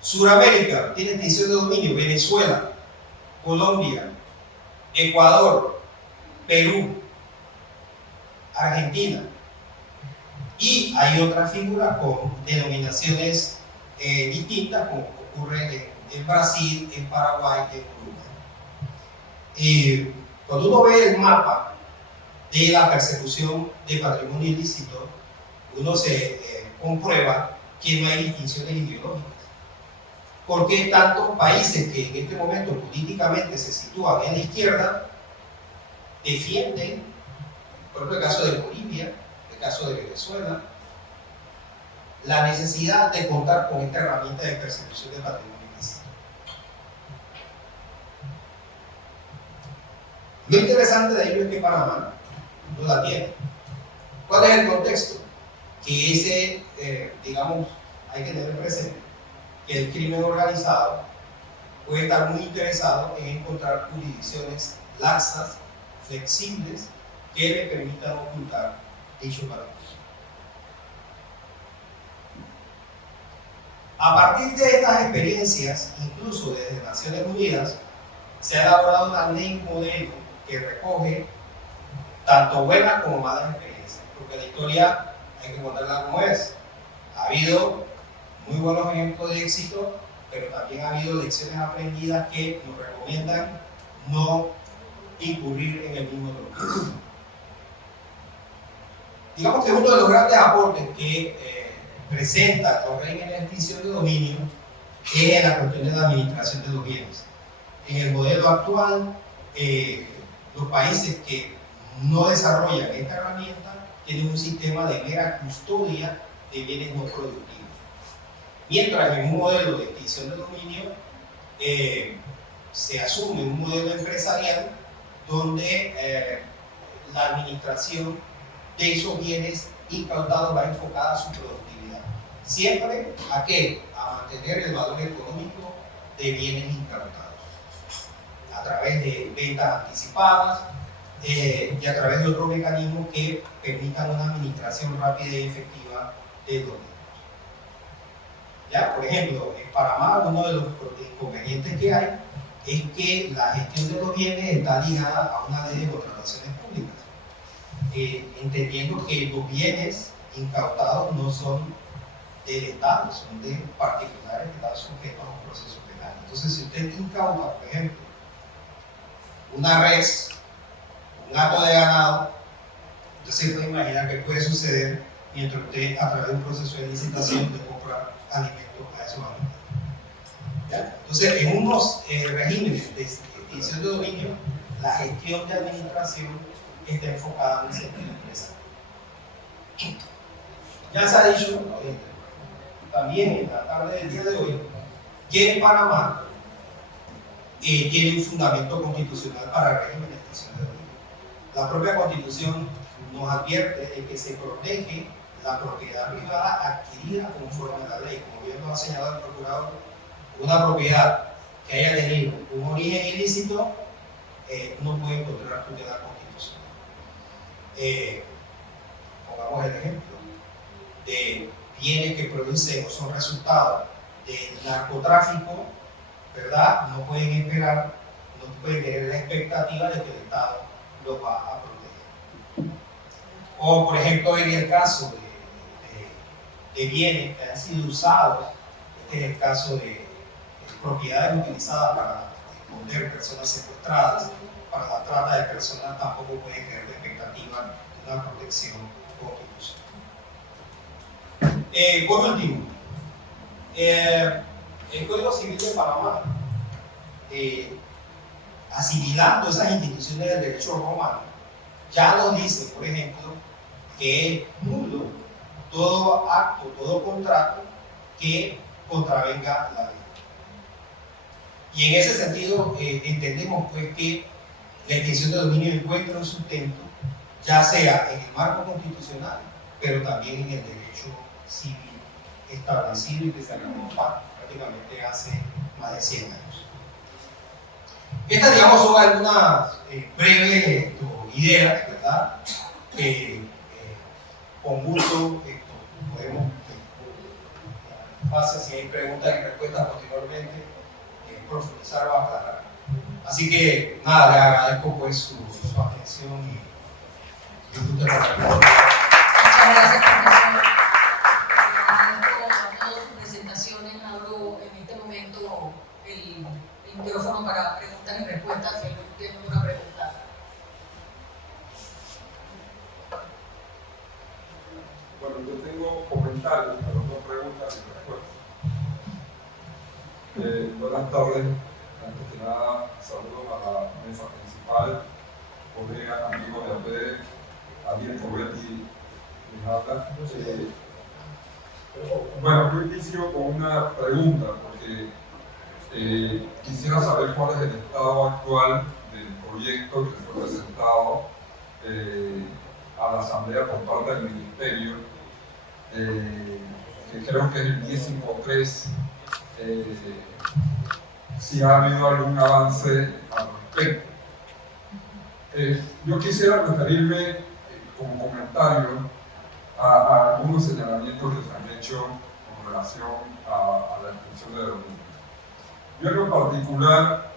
Suramérica tiene extinción de dominio. Venezuela, Colombia, Ecuador, Perú, Argentina. Y hay otras figuras con denominaciones distintas, como ocurre en Brasil, en Paraguay, en Uruguay. Cuando uno ve el mapa de la persecución de patrimonio ilícito, uno se comprueba que no hay distinciones ideológicas. Porque tantos países que en este momento políticamente se sitúan en la izquierda defienden, por ejemplo el caso de Bolivia, el caso de Venezuela, la necesidad de contar con esta herramienta de persecución de patrimonio ilícito. Lo interesante de ello es que Panamá no la tiene. ¿Cuál es el contexto? Que ese, digamos, hay que tener presente que el crimen organizado puede estar muy interesado en encontrar jurisdicciones laxas, flexibles, que le permitan ocultar dicho patrimonio. A partir de estas experiencias, incluso desde Naciones Unidas, se ha elaborado una ley modelo que recoge tanto buenas como malas experiencias, porque la historia hay que contarla como es. Ha habido muy buenos ejemplos de éxito, pero también ha habido lecciones aprendidas que nos recomiendan no incurrir en el mismo tropiezo. Digamos que uno de los grandes aportes que presenta los regímenes de extinción de dominio es la cuestión de la administración de los bienes. En el modelo actual, los países que no desarrollan esta herramienta tienen un sistema de mera custodia de bienes no productivos. Mientras en un modelo de extinción de dominio se asume un modelo empresarial donde la administración de esos bienes incautados va enfocada a su productividad. Siempre ¿a qué? A mantener el valor económico de bienes incautados. A través de ventas anticipadas y a través de otros mecanismos que permitan una administración rápida y efectiva de los bienes. Ya, por ejemplo, en Panamá uno de los inconvenientes que hay es que la gestión de los bienes está ligada a una ley de contrataciones públicas, entendiendo que los bienes incautados no son del Estado, son de particulares que están sujetos a un proceso penal. Entonces, si usted incauta, por ejemplo, una res, un hato de ganado, usted se puede imaginar qué puede suceder mientras usted, a través de un proceso de licitación, de comprar alimentos a esos animales. ¿Ya? Entonces, en unos regímenes de extinción de dominio, la gestión de administración está enfocada en el sentido empresarial. Ya se ha dicho también en la tarde del día de hoy que en Panamá tiene un fundamento constitucional para el régimen de extinción de dominio. La propia Constitución nos advierte de que se protege la propiedad privada adquirida conforme a la ley. Como bien lo ha señalado el procurador, una propiedad que haya tenido un origen ilícito no puede encontrar tutela constitucional. Pongamos el ejemplo de bienes que producen o son resultado del narcotráfico, ¿verdad? No pueden esperar, no pueden tener la expectativa de que el Estado los va a proteger. O, por ejemplo, en el caso de bienes que han sido usados, este es el caso de propiedades utilizadas para esconder personas secuestradas, para la trata de personas, tampoco pueden tener la expectativa de una protección constitucional. Por último, el Código Civil de Panamá, asimilando esas instituciones del derecho romano, ya nos dice, por ejemplo, que es nulo todo acto, todo contrato que contravenga la ley. Y en ese sentido entendemos pues que la extinción de dominio encuentra un sustento, ya sea en el marco constitucional, pero también en el derecho civil establecido y que se renovó prácticamente hace más de 100 años. Estas, digamos, son algunas breves ideas, ¿verdad? Con gusto podemos, si hay preguntas y respuestas posteriormente, profundizar o aclarar. Así que, nada, le agradezco pues su atención y un gusto de la pregunta. Muchas gracias, profesor. Agradezco a todas sus presentaciones. Abro en este momento el micrófono para preguntas y respuestas. Si alguien tiene una pregunta. Bueno, yo tengo comentarios, pero no preguntas y respuestas. Buenas tardes. Antes que nada, saludos a la mesa principal, colegas, amigos de APD, Ariel Cobetti, les habla. Bueno, yo inicio con una pregunta, porque quisiera saber cuál es el estado actual del proyecto que fue presentado a la Asamblea por parte del Ministerio, que creo que es el 1053. Si ha habido algún avance al respecto. Yo quisiera referirme como comentario a algunos señalamientos que se han hecho con relación a la extinción de dominio. Yo en lo particular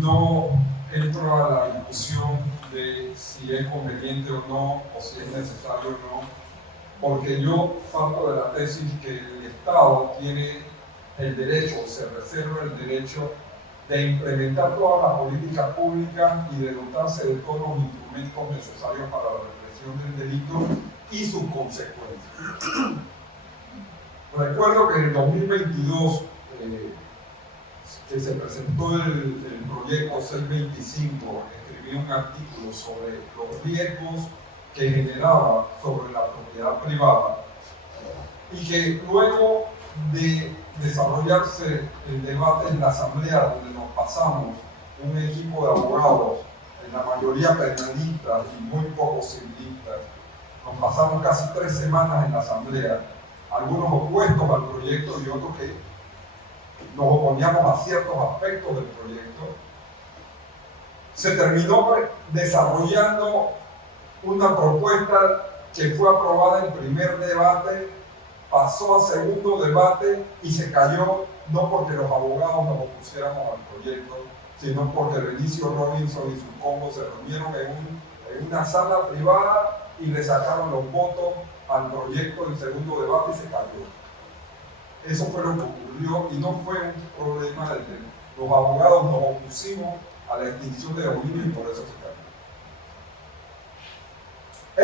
no entro a la discusión de si es conveniente o no, o si es necesario o no, porque yo parto de la tesis que el Estado tiene el derecho, o se reserva el derecho de implementar todas las políticas públicas y de dotarse de todos los instrumentos necesarios para la represión del delito y sus consecuencias. Recuerdo que en el 2022, que se presentó el proyecto 625, escribí un artículo sobre los riesgos que generaba sobre la propiedad privada y que luego de desarrollarse el debate en la asamblea, donde nos pasamos un equipo de abogados, en la mayoría penalistas y muy pocos civilistas, nos pasamos casi 3 semanas en la asamblea, algunos opuestos al proyecto y otros que nos oponíamos a ciertos aspectos del proyecto. Se terminó desarrollando una propuesta que fue aprobada en primer debate, pasó a segundo debate y se cayó, no porque los abogados nos opusiéramos al proyecto, sino porque Benicio Robinson y su combo se reunieron en una sala privada y le sacaron los votos al proyecto en segundo debate y se cayó. Eso fue lo que ocurrió y no fue un problema de que los abogados nos opusimos a la extinción de dominio y por eso se cayó.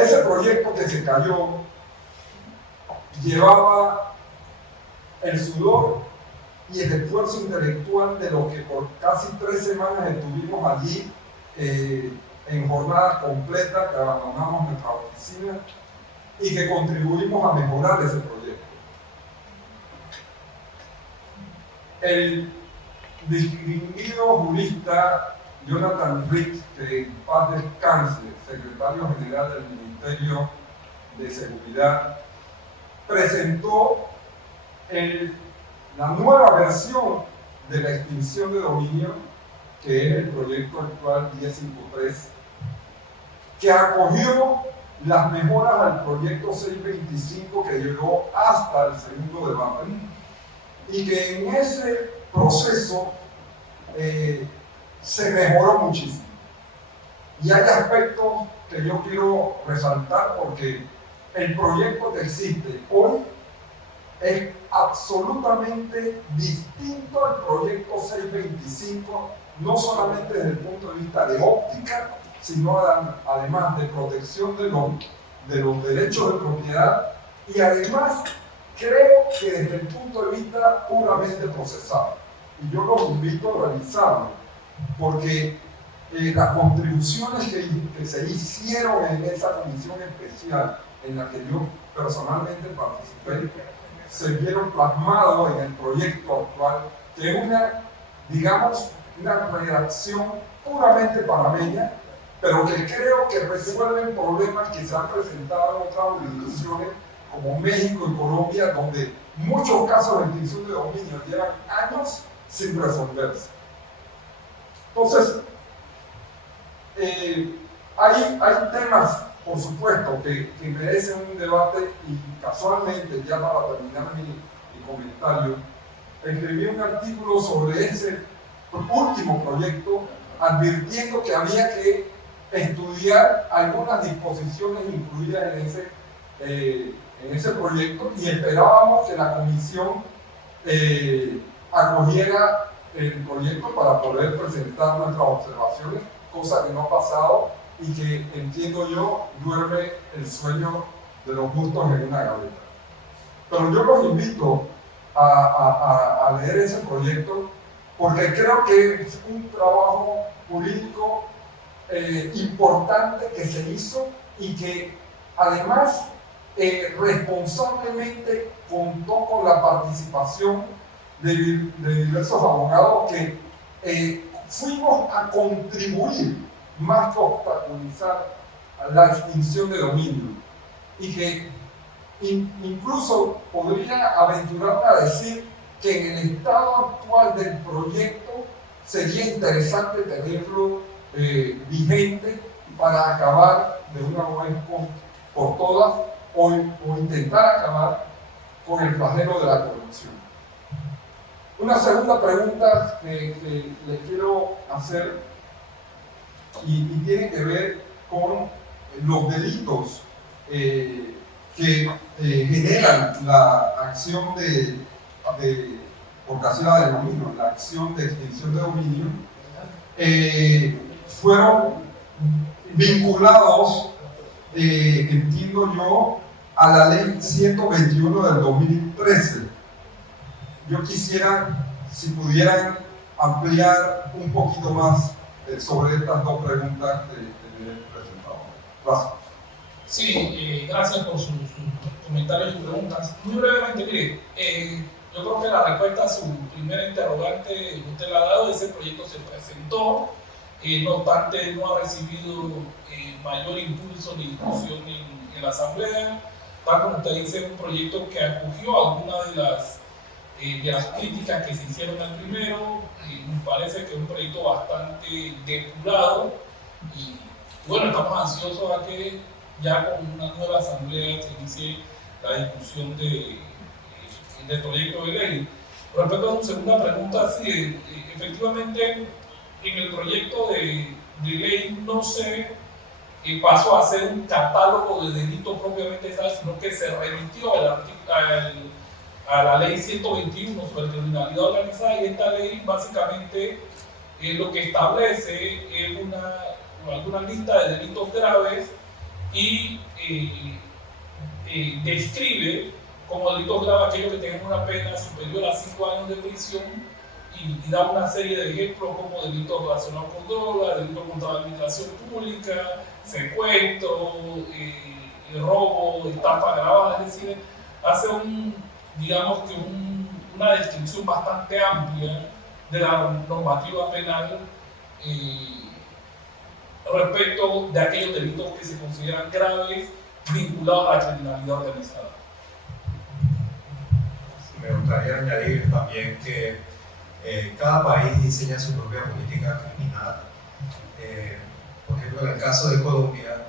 Ese proyecto que se cayó llevaba el sudor y el esfuerzo intelectual de los que por casi 3 semanas estuvimos allí en jornadas completas, que abandonamos nuestra oficina y que contribuimos a mejorar ese proyecto. El distinguido jurista Jonathan Ritz, que en paz descanse, secretario general del Ministerio de Seguridad, presentó la nueva versión de la extinción de dominio, que es el proyecto actual 1053, que acogió las mejoras al proyecto 625 que llegó hasta el segundo debate, y que en ese proceso se mejoró muchísimo. Y hay aspectos que yo quiero resaltar porque el proyecto que existe hoy es absolutamente distinto al proyecto 625, no solamente desde el punto de vista de óptica, sino además de protección de los derechos de propiedad, y además creo que desde el punto de vista puramente procesal. Y yo los invito a realizarlo, porque las contribuciones que se hicieron en esa comisión especial en la que yo personalmente participé, se vieron plasmados en el proyecto actual, que es una redacción puramente panameña, pero que creo que resuelven problemas que se han presentado en otras jurisdicciones como México y Colombia, donde muchos casos de extinción de dominio llevan años sin resolverse. Entonces, hay temas, por supuesto, que merecen un debate, y casualmente, ya para terminar mi comentario, escribí un artículo sobre ese último proyecto, advirtiendo que había que estudiar algunas disposiciones incluidas en ese proyecto, y esperábamos que la comisión acogiera el proyecto para poder presentar nuestras observaciones, cosa que no ha pasado y que, entiendo yo, duerme el sueño de los justos en una gaveta. Pero yo los invito a leer ese proyecto, porque creo que es un trabajo jurídico importante que se hizo, y que además responsablemente contó con la participación de diversos abogados que fuimos a contribuir más que obstaculizar la extinción de dominio, y que incluso podría aventurarme a decir que en el estado actual del proyecto sería interesante tenerlo vigente para acabar de una vez por todas, o intentar acabar con el flagelo de la corrupción. Una segunda pregunta que le quiero hacer, y tiene que ver con los delitos que generan la acción por casera de dominio, la acción de extinción de dominio, fueron vinculados, entiendo yo, a la ley 121 del 2013. Yo quisiera, si pudieran ampliar un poquito más sobre estas dos preguntas que le he presentado. Gracias. Sí, gracias por sus comentarios y preguntas. Muy brevemente, mire, yo creo que la respuesta a su primera interrogante usted la ha dado. Ese proyecto se presentó, no obstante no ha recibido mayor impulso ni discusión en la asamblea. Tal como usted dice, es un proyecto que acogió algunas de las críticas que se hicieron al primero. Me parece que es un proyecto bastante depurado, y bueno, estamos ansiosos a que ya con una nueva asamblea se inicie la discusión del proyecto de ley. Respecto a su segunda pregunta, sí, efectivamente en el proyecto de ley no se pasó a ser un catálogo de delitos propiamente tal, sino que se remitió a la ley 121 sobre criminalidad organizada, y esta ley básicamente lo que establece es alguna lista de delitos graves, y describe como delitos graves aquellos que tengan una pena superior a 5 años de prisión, y da una serie de ejemplos como delitos relacionados con drogas, delitos contra la administración pública, secuestro, robo, estafa agravada. Es decir, hace una descripción bastante amplia de la normativa penal respecto de aquellos delitos que se consideran graves vinculados a la criminalidad organizada. Me gustaría añadir también que cada país diseña su propia política criminal. Por ejemplo, en el caso de Colombia,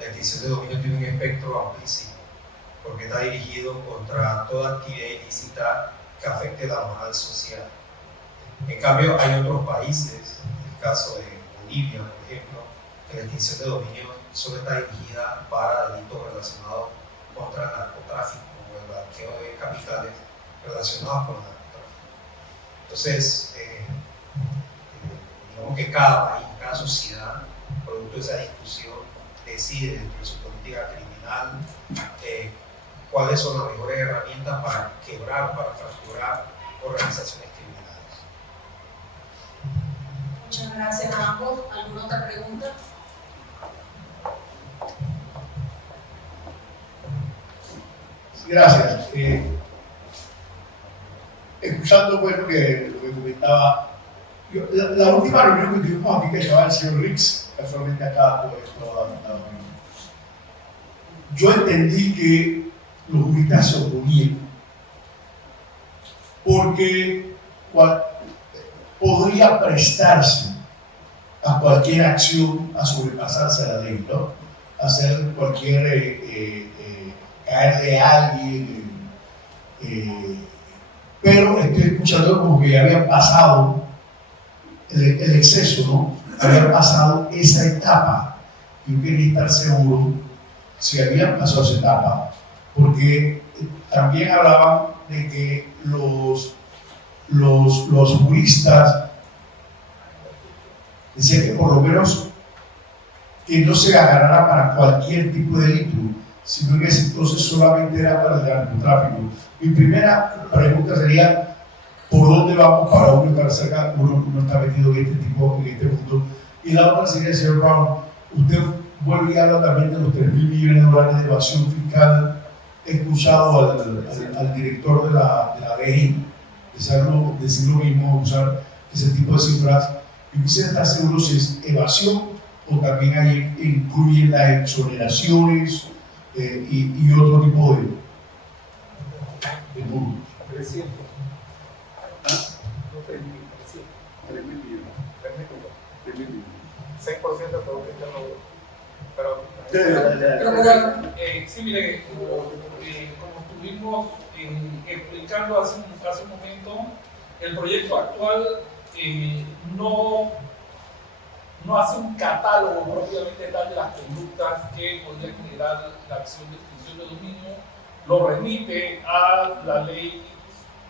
la extinción de dominio tiene un espectro amplísimo, porque está dirigido contra toda actividad ilícita que afecte la moral social. En cambio, hay otros países, en el caso de Bolivia, por ejemplo, que la extinción de dominio solo está dirigida para delitos relacionados contra el narcotráfico o el blanqueo de capitales relacionados con el narcotráfico. Entonces, digamos que cada país, cada sociedad, producto de esa discusión, decide dentro de su política criminal cuáles son las mejores herramientas para quebrar, para fracturar organizaciones criminales. Muchas gracias a ambos. ¿Alguna otra pregunta? Gracias. Escuchando pues, lo que comentaba, la última reunión que tuvimos aquí, que estaba el señor Rix, casualmente acá, yo entendí que los juristas se oponían porque podría prestarse a cualquier acción a sobrepasarse la ley, ¿no? Hacer cualquier caerle a alguien, pero estoy escuchando como que ya habían pasado el exceso, ¿no? Habían pasado esa etapa. Yo quería estar seguro si habían pasado esa etapa, porque también hablaban de que los juristas decían que por lo menos que no se agarrara para cualquier tipo de delito, sino que ese entonces solamente era para el narcotráfico. Mi primera pregunta sería, ¿por dónde vamos para uno estar cerca? Uno está metido en este mundo. Y la otra sería, señor Brown, usted vuelve y habla también de los 3.000 millones de dólares de evasión fiscal. He escuchado al director de la DEI decir lo mismo, usar ese tipo de cifras. Yo quisiera estar seguro si es evasión o también ahí incluyen las exoneraciones y otro tipo de números. 300. No 3.000, 3.000 millones. 3.000 millones. 6% del Producto Interno Bruto. Sí, mire, como estuvimos explicando hace un momento, el proyecto actual no hace un catálogo propiamente tal de las conductas que podría generar la acción de extinción de dominio, lo remite a la ley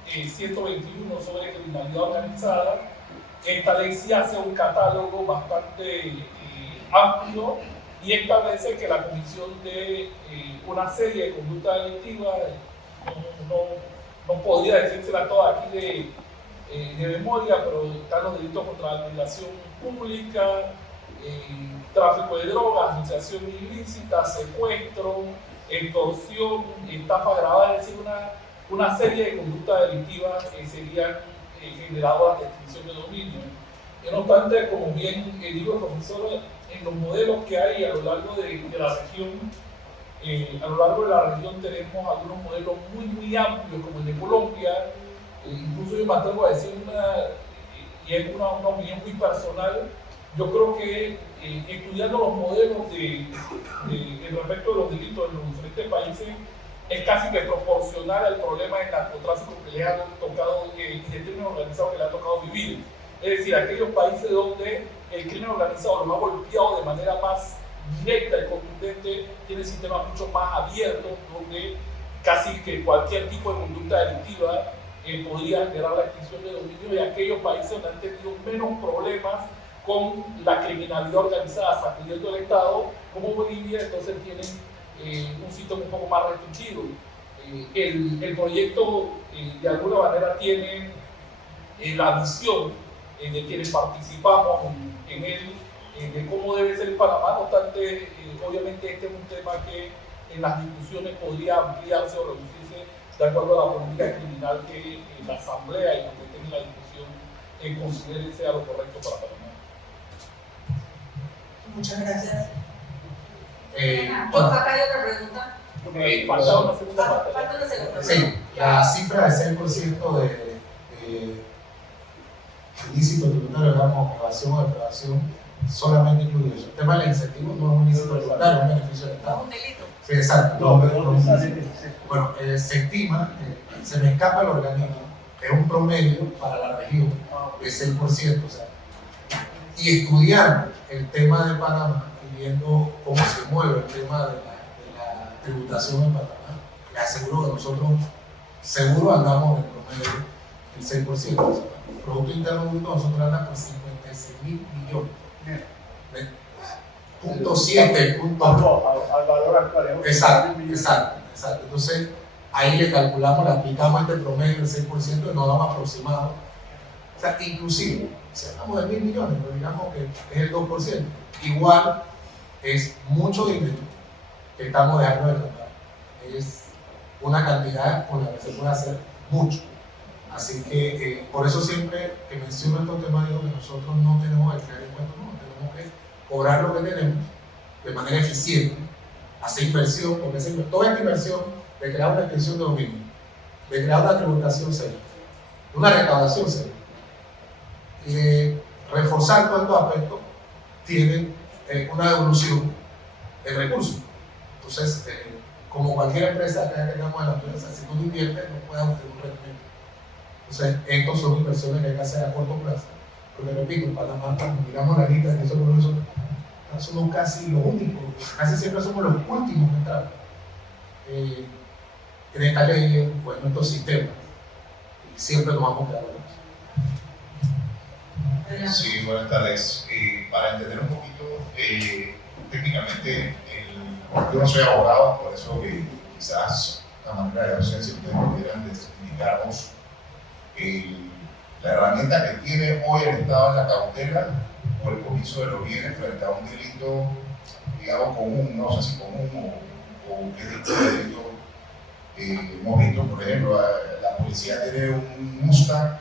121 sobre criminalidad organizada. Esta ley sí hace un catálogo bastante amplio y establece que la comisión de una serie de conductas delictivas, no podría decírsela toda aquí de memoria, pero están los delitos contra la administración pública, tráfico de drogas, asociación ilícita, secuestro, extorsión, estafa agravada, es decir, una serie de conductas delictivas que serían generadoras de extinción de dominio. No obstante, como bien dijo el profesor, en los modelos que hay a lo largo de la región, tenemos algunos modelos muy amplios, como el de Colombia. Incluso yo me atrevo a decir y es una opinión muy personal, yo creo que estudiando los modelos respecto de los delitos en los diferentes países es casi que proporcional al problema del narcotráfico que le han tocado y del crimen organizado que le ha tocado vivir. Es decir, aquellos países donde el crimen organizado lo ha golpeado de manera más directa y contundente, tiene sistemas mucho más abiertos, donde casi que cualquier tipo de conducta delictiva podría generar la extinción de dominio, y aquellos países donde han tenido menos problemas con la criminalidad organizada sacudiendo el Estado, como Bolivia, entonces tienen un sistema un poco más restringido. El proyecto de alguna manera tiene la visión de quienes participamos en él, de cómo debe ser Panamá. No obstante, obviamente este es un tema que en las discusiones podría ampliarse o reducirse de acuerdo a la política criminal que la Asamblea y los que estén en la discusión considere sea lo correcto para Panamá. Muchas gracias. Bueno, Acá hay otra pregunta. Falta una segunda parte. Falta una segunda Sí, pregunta. la cifra de 6% de ilícito tributario, digamos, evasión o depredación, solamente incluye eso. El tema del incentivo no es un ilícito tributario, es un beneficio del No es Estado. un delito. Sí, exacto. No es un ilícito. Bueno, se estima, se me escapa el organismo, es un promedio para la región de 6%. O sea, y estudiando el tema de Panamá y viendo cómo se mueve el tema de la tributación en Panamá, le aseguro que nosotros seguro andamos en el promedio del 6%. O sea, el Producto Interno Bruto nosotros andamos por 56.000 millones. Punto 7, punto al valor actual. Exacto. Entonces, ahí le calculamos, le aplicamos este promedio del 6% y nos damos aproximado. O sea, inclusive, si hablamos de 1.000 millones, pero digamos que es el 2%, igual es mucho dinero que estamos dejando de ganar. Es una cantidad con la que se puede hacer mucho. Así que, por eso siempre que menciono estos temas, digo que nosotros no tenemos que crear impuestos, no, tenemos que cobrar lo que tenemos de manera eficiente, hacer inversión, porque toda esta inversión de crear una extensión de dominio, de crear una tributación seria, de una recaudación seria, y de reforzar todos estos aspectos, tienen una devolución de recursos. Entonces, como cualquier empresa que tengamos en la empresa, si tú no inviertes, no puedes obtener un rendimiento. Entonces, estos son inversiones que hay que hacer a corto plazo. Porque repito, en Panamá, cuando miramos la lista de esos procesos, somos casi los únicos, casi siempre somos los últimos que entramos en esta ley o en estos sistemas. Y siempre nos vamos a quedar atrás. Sí, buenas tardes. Para entender un poquito, técnicamente, yo no soy abogado, por eso que quizás la manera de hacer, si ustedes pudieran explicarnos la herramienta que tiene hoy el Estado en la cautela o el comiso de los bienes frente a un delito, digamos, común, no sé si común o qué tipo de delito. Hemos visto, por ejemplo, la policía tiene un Mustang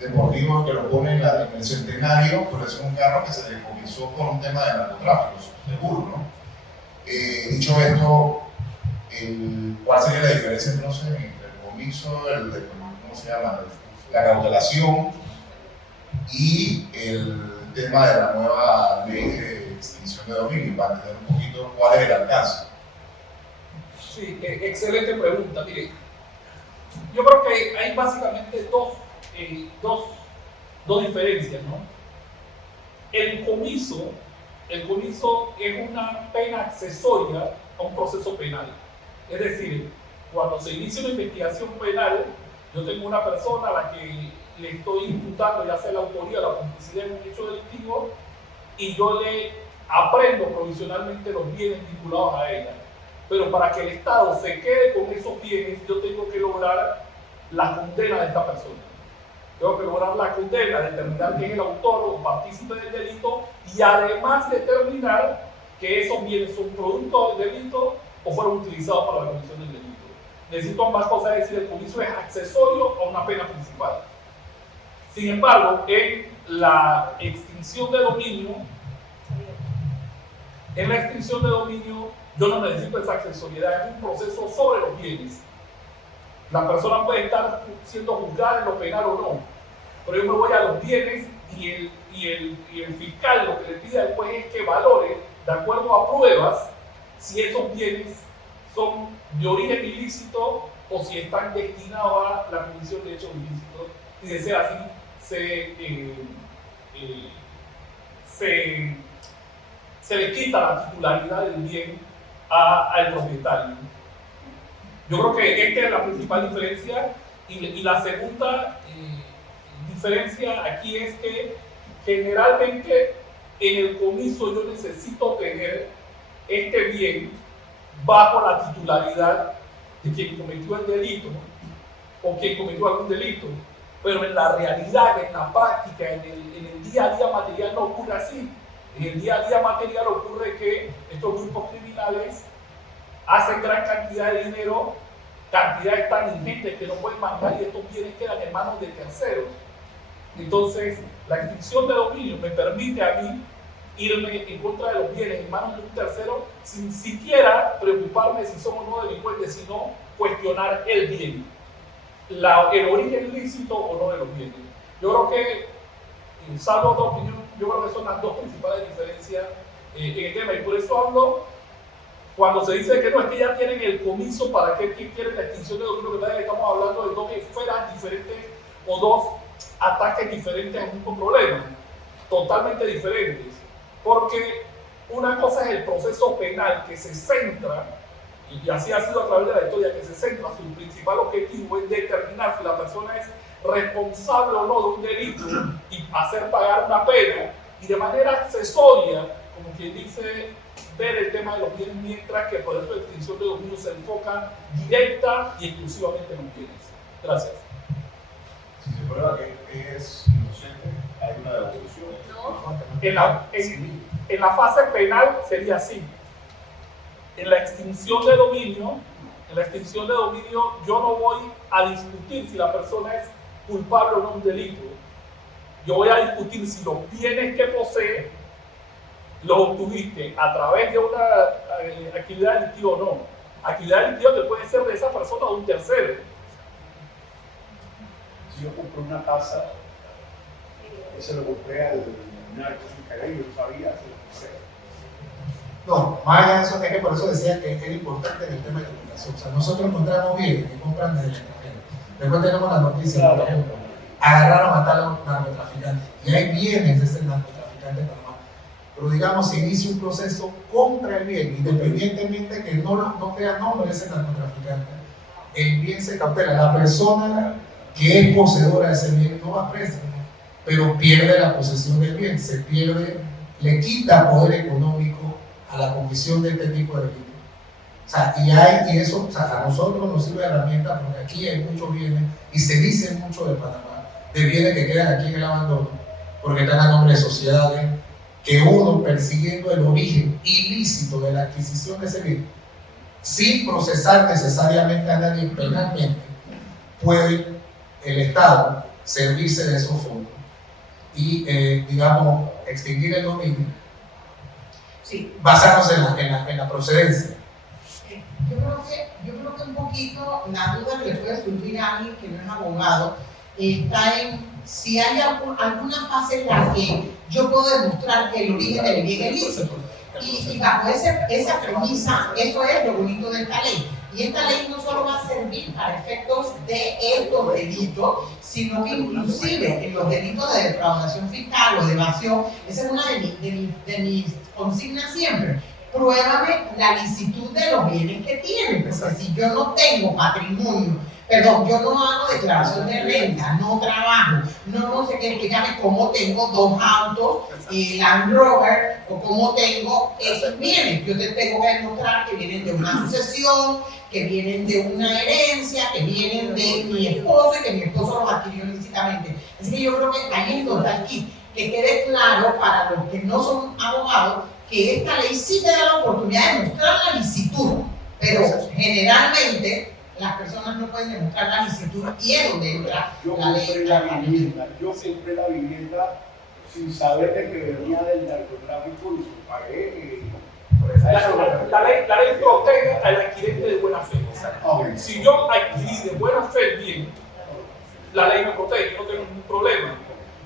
deportivo que lo pone en el centenario, pero es un carro que se decomisó por un tema de narcotráfico, seguro, ¿no? Dicho esto, ¿cuál sería la diferencia entonces entre el comiso, ¿cómo se llama? La cautelación y el tema de la nueva ley de extinción de dominio, para entender un poquito cuál es el alcance? Sí, excelente pregunta. Mire, yo creo que hay básicamente dos diferencias, ¿no? El comiso es una pena accesoria a un proceso penal. Es decir, cuando se inicia una investigación penal, yo tengo una persona a la que le estoy imputando ya sea la autoría o la complicidad en un hecho delictivo y yo le aprendo provisionalmente los bienes vinculados a ella. Pero para que el Estado se quede con esos bienes, yo tengo que lograr la condena de esta persona. Tengo que lograr la condena, determinar quién es el autor o partícipe del delito y además determinar que esos bienes son producto del delito o fueron utilizados para la comisión del delito. Necesito ambas cosas, es decir, el comiso es accesorio a una pena principal. Sin embargo, en la extinción de dominio, yo no necesito esa accesoriedad, es un proceso sobre los bienes. La persona puede estar siendo juzgada en lo penal o no, pero yo me voy a los bienes y el fiscal lo que le pide al juez es que valore, de acuerdo a pruebas, si esos bienes son de origen ilícito o si están destinados a la comisión de hechos ilícitos, y de ser así, se le quita la titularidad del bien al propietario. Yo creo que esta es la principal diferencia y la segunda diferencia aquí es que generalmente en el comiso yo necesito tener este bien bajo la titularidad de quien cometió el delito o quien cometió algún delito, pero en la realidad, en la práctica, en el día a día material no ocurre así. En el día a día material ocurre que estos grupos criminales hacen gran cantidad de dinero, cantidades tan ingentes que no pueden manejar y estos bienes quedan en manos de terceros. Entonces, la extinción de dominio me permite a mí irme en contra de los bienes en manos de un tercero sin siquiera preocuparme si son o no delincuentes, sino cuestionar el bien, el origen ilícito o no de los bienes. Yo creo que, salvo otra opinión yo creo que son las dos principales diferencias en el tema. Y por eso hablo, cuando se dice que no, es que ya tienen el comiso para que quieren la extinción de dominio, que estamos hablando de dos esferas diferentes o dos ataques diferentes al mismo problema, totalmente diferentes. Porque una cosa es el proceso penal que se centra, y así ha sido a través de la historia, que se centra, su principal objetivo es determinar si la persona es responsable o no de un delito y hacer pagar una pena, y de manera accesoria, como quien dice, ver el tema de los bienes, mientras que por eso la extinción de dominio se enfoca directa y exclusivamente en los bienes. Gracias. Si se prueba que es inocente, hay una devolución. En la fase penal sería así. En la extinción de dominio, yo no voy a discutir si la persona es culpable o no de un delito. Yo voy a discutir si los bienes que posee los obtuviste a través de una actividad delictiva o no. Actividad delictiva que puede ser de esa persona o de un tercero. Si yo compré una casa, ese lo compré al narco sin querer, yo no sabía, se lo compré. No, más allá de eso, es que por eso decía que era importante en el tema de la educación. O sea, nosotros encontramos bienes que compran desde el extranjero. Después tenemos la noticia, por ejemplo, agarraron a tal narcotraficante. Y hay bienes de ese narcotraficante en Panamá. Pero digamos, se inicia un proceso contra el bien, independientemente que no tenga nombre de ese narcotraficante. El bien se cautela. La persona que es poseedora de ese bien no va presa, pero pierde la posesión del bien, se pierde, le quita poder económico a la comisión de este tipo de delitos. O sea, y eso, o sea, a nosotros nos sirve de herramienta porque aquí hay muchos bienes y se dice mucho de Panamá, de bienes que quedan aquí en el abandono, porque están a nombre de sociedades, que uno, persiguiendo el origen ilícito de la adquisición de ese bien, sin procesar necesariamente a nadie penalmente, puede el Estado servirse de esos fondos y, digamos, extinguir el dominio, sí, basándose en la procedencia. Yo creo que un poquito la duda que le puede surgir a alguien que no es abogado está en si hay alguna fase en la que yo puedo demostrar que el origen del bien es lícito. Y bajo esa premisa, eso es lo bonito de esta ley. Y esta ley no solo va a servir para efectos de estos delitos, sino que inclusive en los delitos de defraudación fiscal o de evasión, esa es una de mis consignas siempre. Pruébame la licitud de los bienes que tienen, porque si yo no tengo patrimonio, perdón, yo no hago declaración de renta, no trabajo, no sé qué, explícame cómo tengo 2 autos, Land Rover, o cómo tengo esos bienes. Yo te tengo que demostrar que vienen de una sucesión, que vienen de una herencia, que vienen de mi esposo y que mi esposo los adquirió ilícitamente. Así que yo creo que ahí es donde está el kit, que quede claro para los que no son abogados que esta ley sí te da la oportunidad de mostrar la licitud, pero generalmente las personas no pueden demostrar la licitud y es donde entra la ley. Yo compré la vivienda sin saber de que venía del narcotráfico y se pagué. La ley protege al adquirente de buena fe. Si yo adquirí de buena fe el bien, la ley me protege, yo no tengo ningún problema.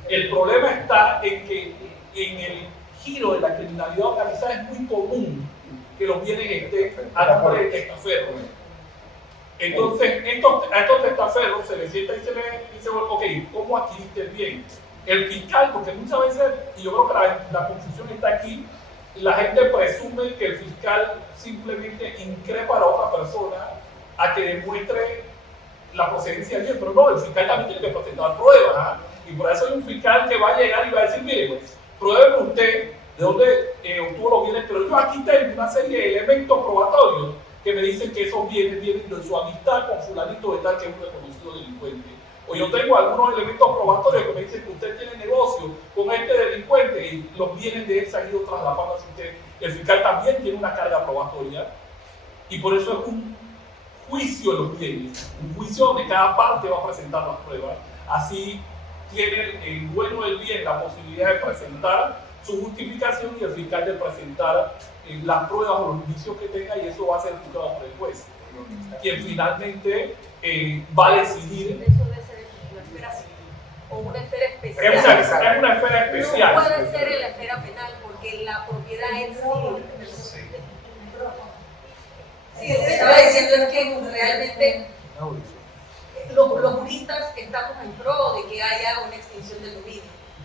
El problema está en que en el giro de la criminalidad organizada es muy común que los bienes estén a nombre de testaferros. Entonces, a estos testaferros se les sienta y se les dice, ok, ¿cómo adquiriste el bien? El fiscal, porque muchas veces, y yo creo que la confusión está aquí, la gente presume que el fiscal simplemente increpa a la otra persona a que demuestre la procedencia del bien, pero no, el fiscal también tiene que presentar pruebas, y por eso hay un fiscal que va a llegar y va a decir, mire, pruébeme usted de dónde obtuvo los bienes, pero yo aquí tengo una serie de elementos probatorios que me dicen que esos bienes vienen de su amistad con fulanito de tal que es un reconocido delincuente. O yo tengo algunos elementos probatorios que me dicen que usted tiene negocio con este delincuente y los bienes de él se han ido trasladando hacia usted. El fiscal también tiene una carga probatoria y por eso es un juicio de los bienes, un juicio donde cada parte va a presentar las pruebas. Así tiene el dueño del bien la posibilidad de presentar su justificación y el fiscal de presentar las pruebas o los indicios que tenga, y eso va a ser juzgado por el juez, quien finalmente va a decidir. Eso debe ser en la esfera civil. o una esfera especial. Es una esfera especial. No puede ser en la esfera penal porque la propiedad es sí. Sí, lo que estaba diciendo es que realmente los juristas estamos en pro de que haya una extinción del dominio.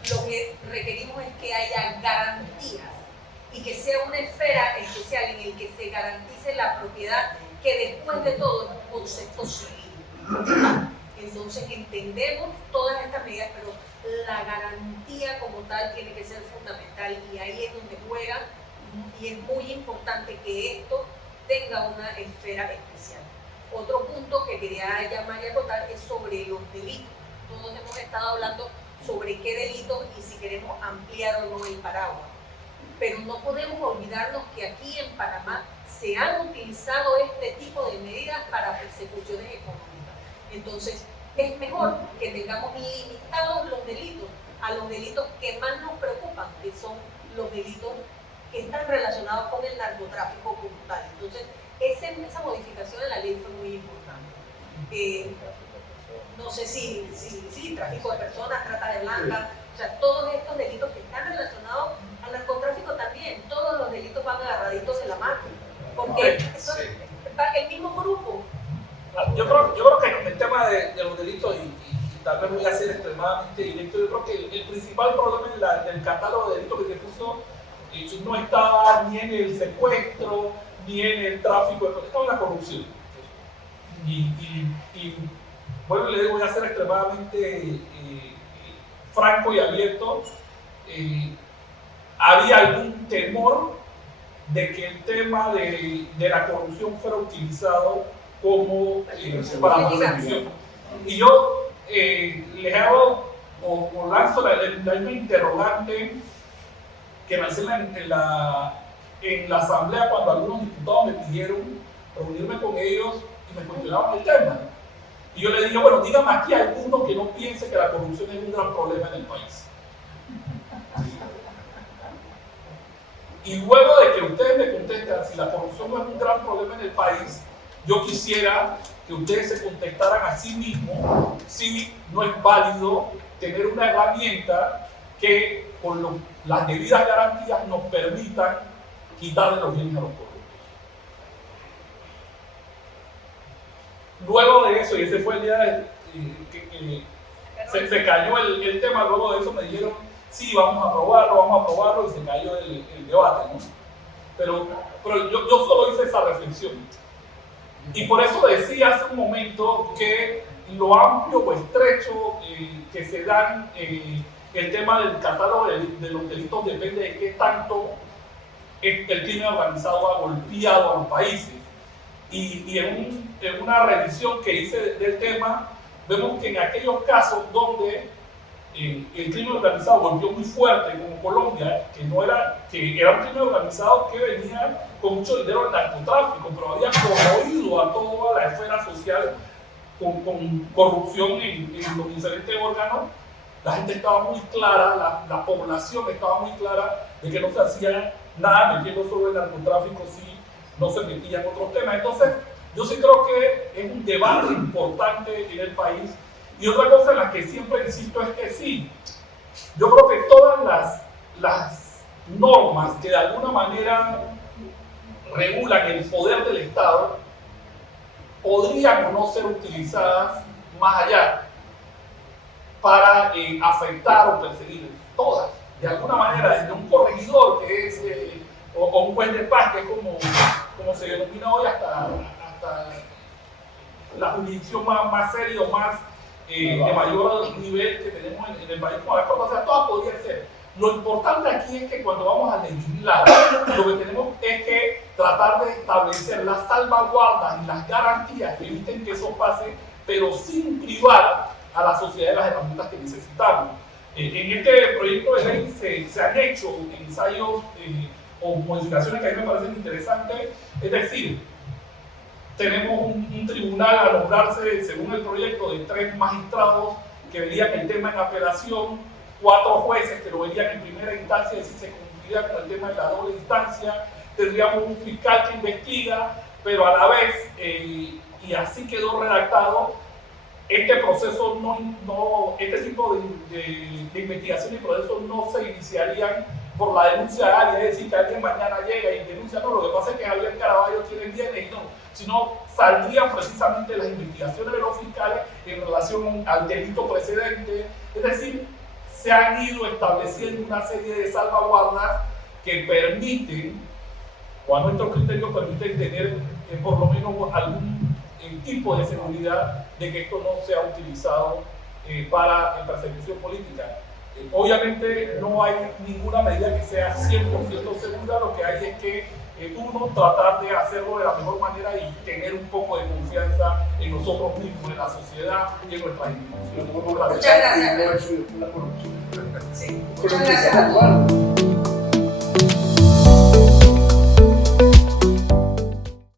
Lo que requerimos es que haya garantías y que sea una esfera especial en el que se garantice la propiedad, que después de todo es un concepto civil. Entonces entendemos todas estas medidas, pero la garantía como tal tiene que ser fundamental y ahí es donde juega, y es muy importante que esto tenga una esfera especial. Otro punto que quería llamar y acotar es sobre los delitos. Todos hemos estado hablando sobre qué delitos y si queremos ampliar o no el paraguas. Pero no podemos olvidarnos que aquí en Panamá se han utilizado este tipo de medidas para persecuciones económicas. Entonces, es mejor que tengamos limitados los delitos a los delitos que más nos preocupan, que son los delitos que están relacionados con el narcotráfico como tal. Entonces, esa modificación de la ley fue muy importante. No sé si tráfico de personas, trata de blancas, o sea, todos estos delitos que están relacionados al narcotráfico también, todos los delitos van agarraditos de la mano, porque son el mismo grupo. Yo creo que con el tema de los delitos, y tal vez voy a ser extremadamente directo, yo creo que el principal problema del catálogo de delitos que se puso no estaba ni en el secuestro, ni en el tráfico, estaba en la corrupción. Y bueno, le digo, voy a ser extremadamente franco y abierto. Había algún temor de que el tema de la corrupción fuera utilizado como para la persecución. Y yo les hago o lanzo la misma interrogante que me hacen en la asamblea cuando algunos diputados me pidieron reunirme con ellos y me cuestionaban el tema. Y yo le dije, bueno, dígame aquí a alguno que no piense que la corrupción es un gran problema en el país. Y luego de que ustedes me contesten si la corrupción no es un gran problema en el país, yo quisiera que ustedes se contestaran a sí mismos si no es válido tener una herramienta que con las debidas garantías nos permitan quitarle los bienes a los corruptos. Luego de eso, y ese fue el día que se cayó el tema, luego de eso me dijeron, sí, vamos a aprobarlo, y se cayó el debate, ¿no? Pero yo solo hice esa reflexión. Y por eso decía hace un momento que lo amplio o estrecho que se dan el tema del catálogo de los delitos depende de qué tanto el crimen organizado ha golpeado a los países. Y en una revisión que hice del tema, vemos que en aquellos casos donde el crimen organizado golpeó muy fuerte, como Colombia, que era un crimen organizado que venía con mucho dinero del narcotráfico, pero había corroído a toda la esfera social con corrupción en los diferentes órganos. La gente estaba muy clara, la población estaba muy clara de que no se hacía nada metiendo sobre el narcotráfico si no se metía en otros temas. Entonces, yo sí creo que es un debate importante en el país. Y otra cosa en la que siempre insisto es que sí, yo creo que todas las normas que de alguna manera regulan el poder del Estado podrían o no ser utilizadas más allá para afectar o perseguir todas. De alguna manera, desde un corregidor que es, o un juez de paz, que es como se denomina hoy, hasta la jurisdicción más seria o más de mayor nivel que tenemos en el país con la Corte. O sea, todas podrían ser. Lo importante aquí es que cuando vamos a legislar, lo que tenemos es que tratar de establecer las salvaguardas y las garantías que eviten que eso pase, pero sin privar a la sociedad de las herramientas que necesitamos. En este proyecto de ley se han hecho ensayos o modificaciones que a mí me parecen interesantes. Es decir, tenemos un tribunal a nombrarse, según el proyecto, de 3 magistrados que verían el tema en apelación, 4 jueces que lo verían en primera instancia, si se cumpliría con el tema de la doble instancia. Tendríamos un fiscal que investiga, pero a la vez, y así quedó redactado, este proceso este tipo de investigación y procesos no se iniciarían por la denuncia de alguien, es decir, que alguien mañana llega y denuncia, no, lo que pasa es que Javier Caraballo tiene bienes y no, sino saldrían precisamente las investigaciones de los fiscales en relación al delito precedente, es decir, se han ido estableciendo una serie de salvaguardas que permiten, o a nuestro criterio permiten tener por lo menos algún tipo de seguridad de que esto no sea utilizado para persecución política. Obviamente no hay ninguna medida que sea 100% segura, lo que hay es que uno tratar de hacerlo de la mejor manera y tener un poco de confianza en nosotros mismos, en la sociedad y en nuestras instituciones. Muchas gracias. Sí, muchas gracias a todos.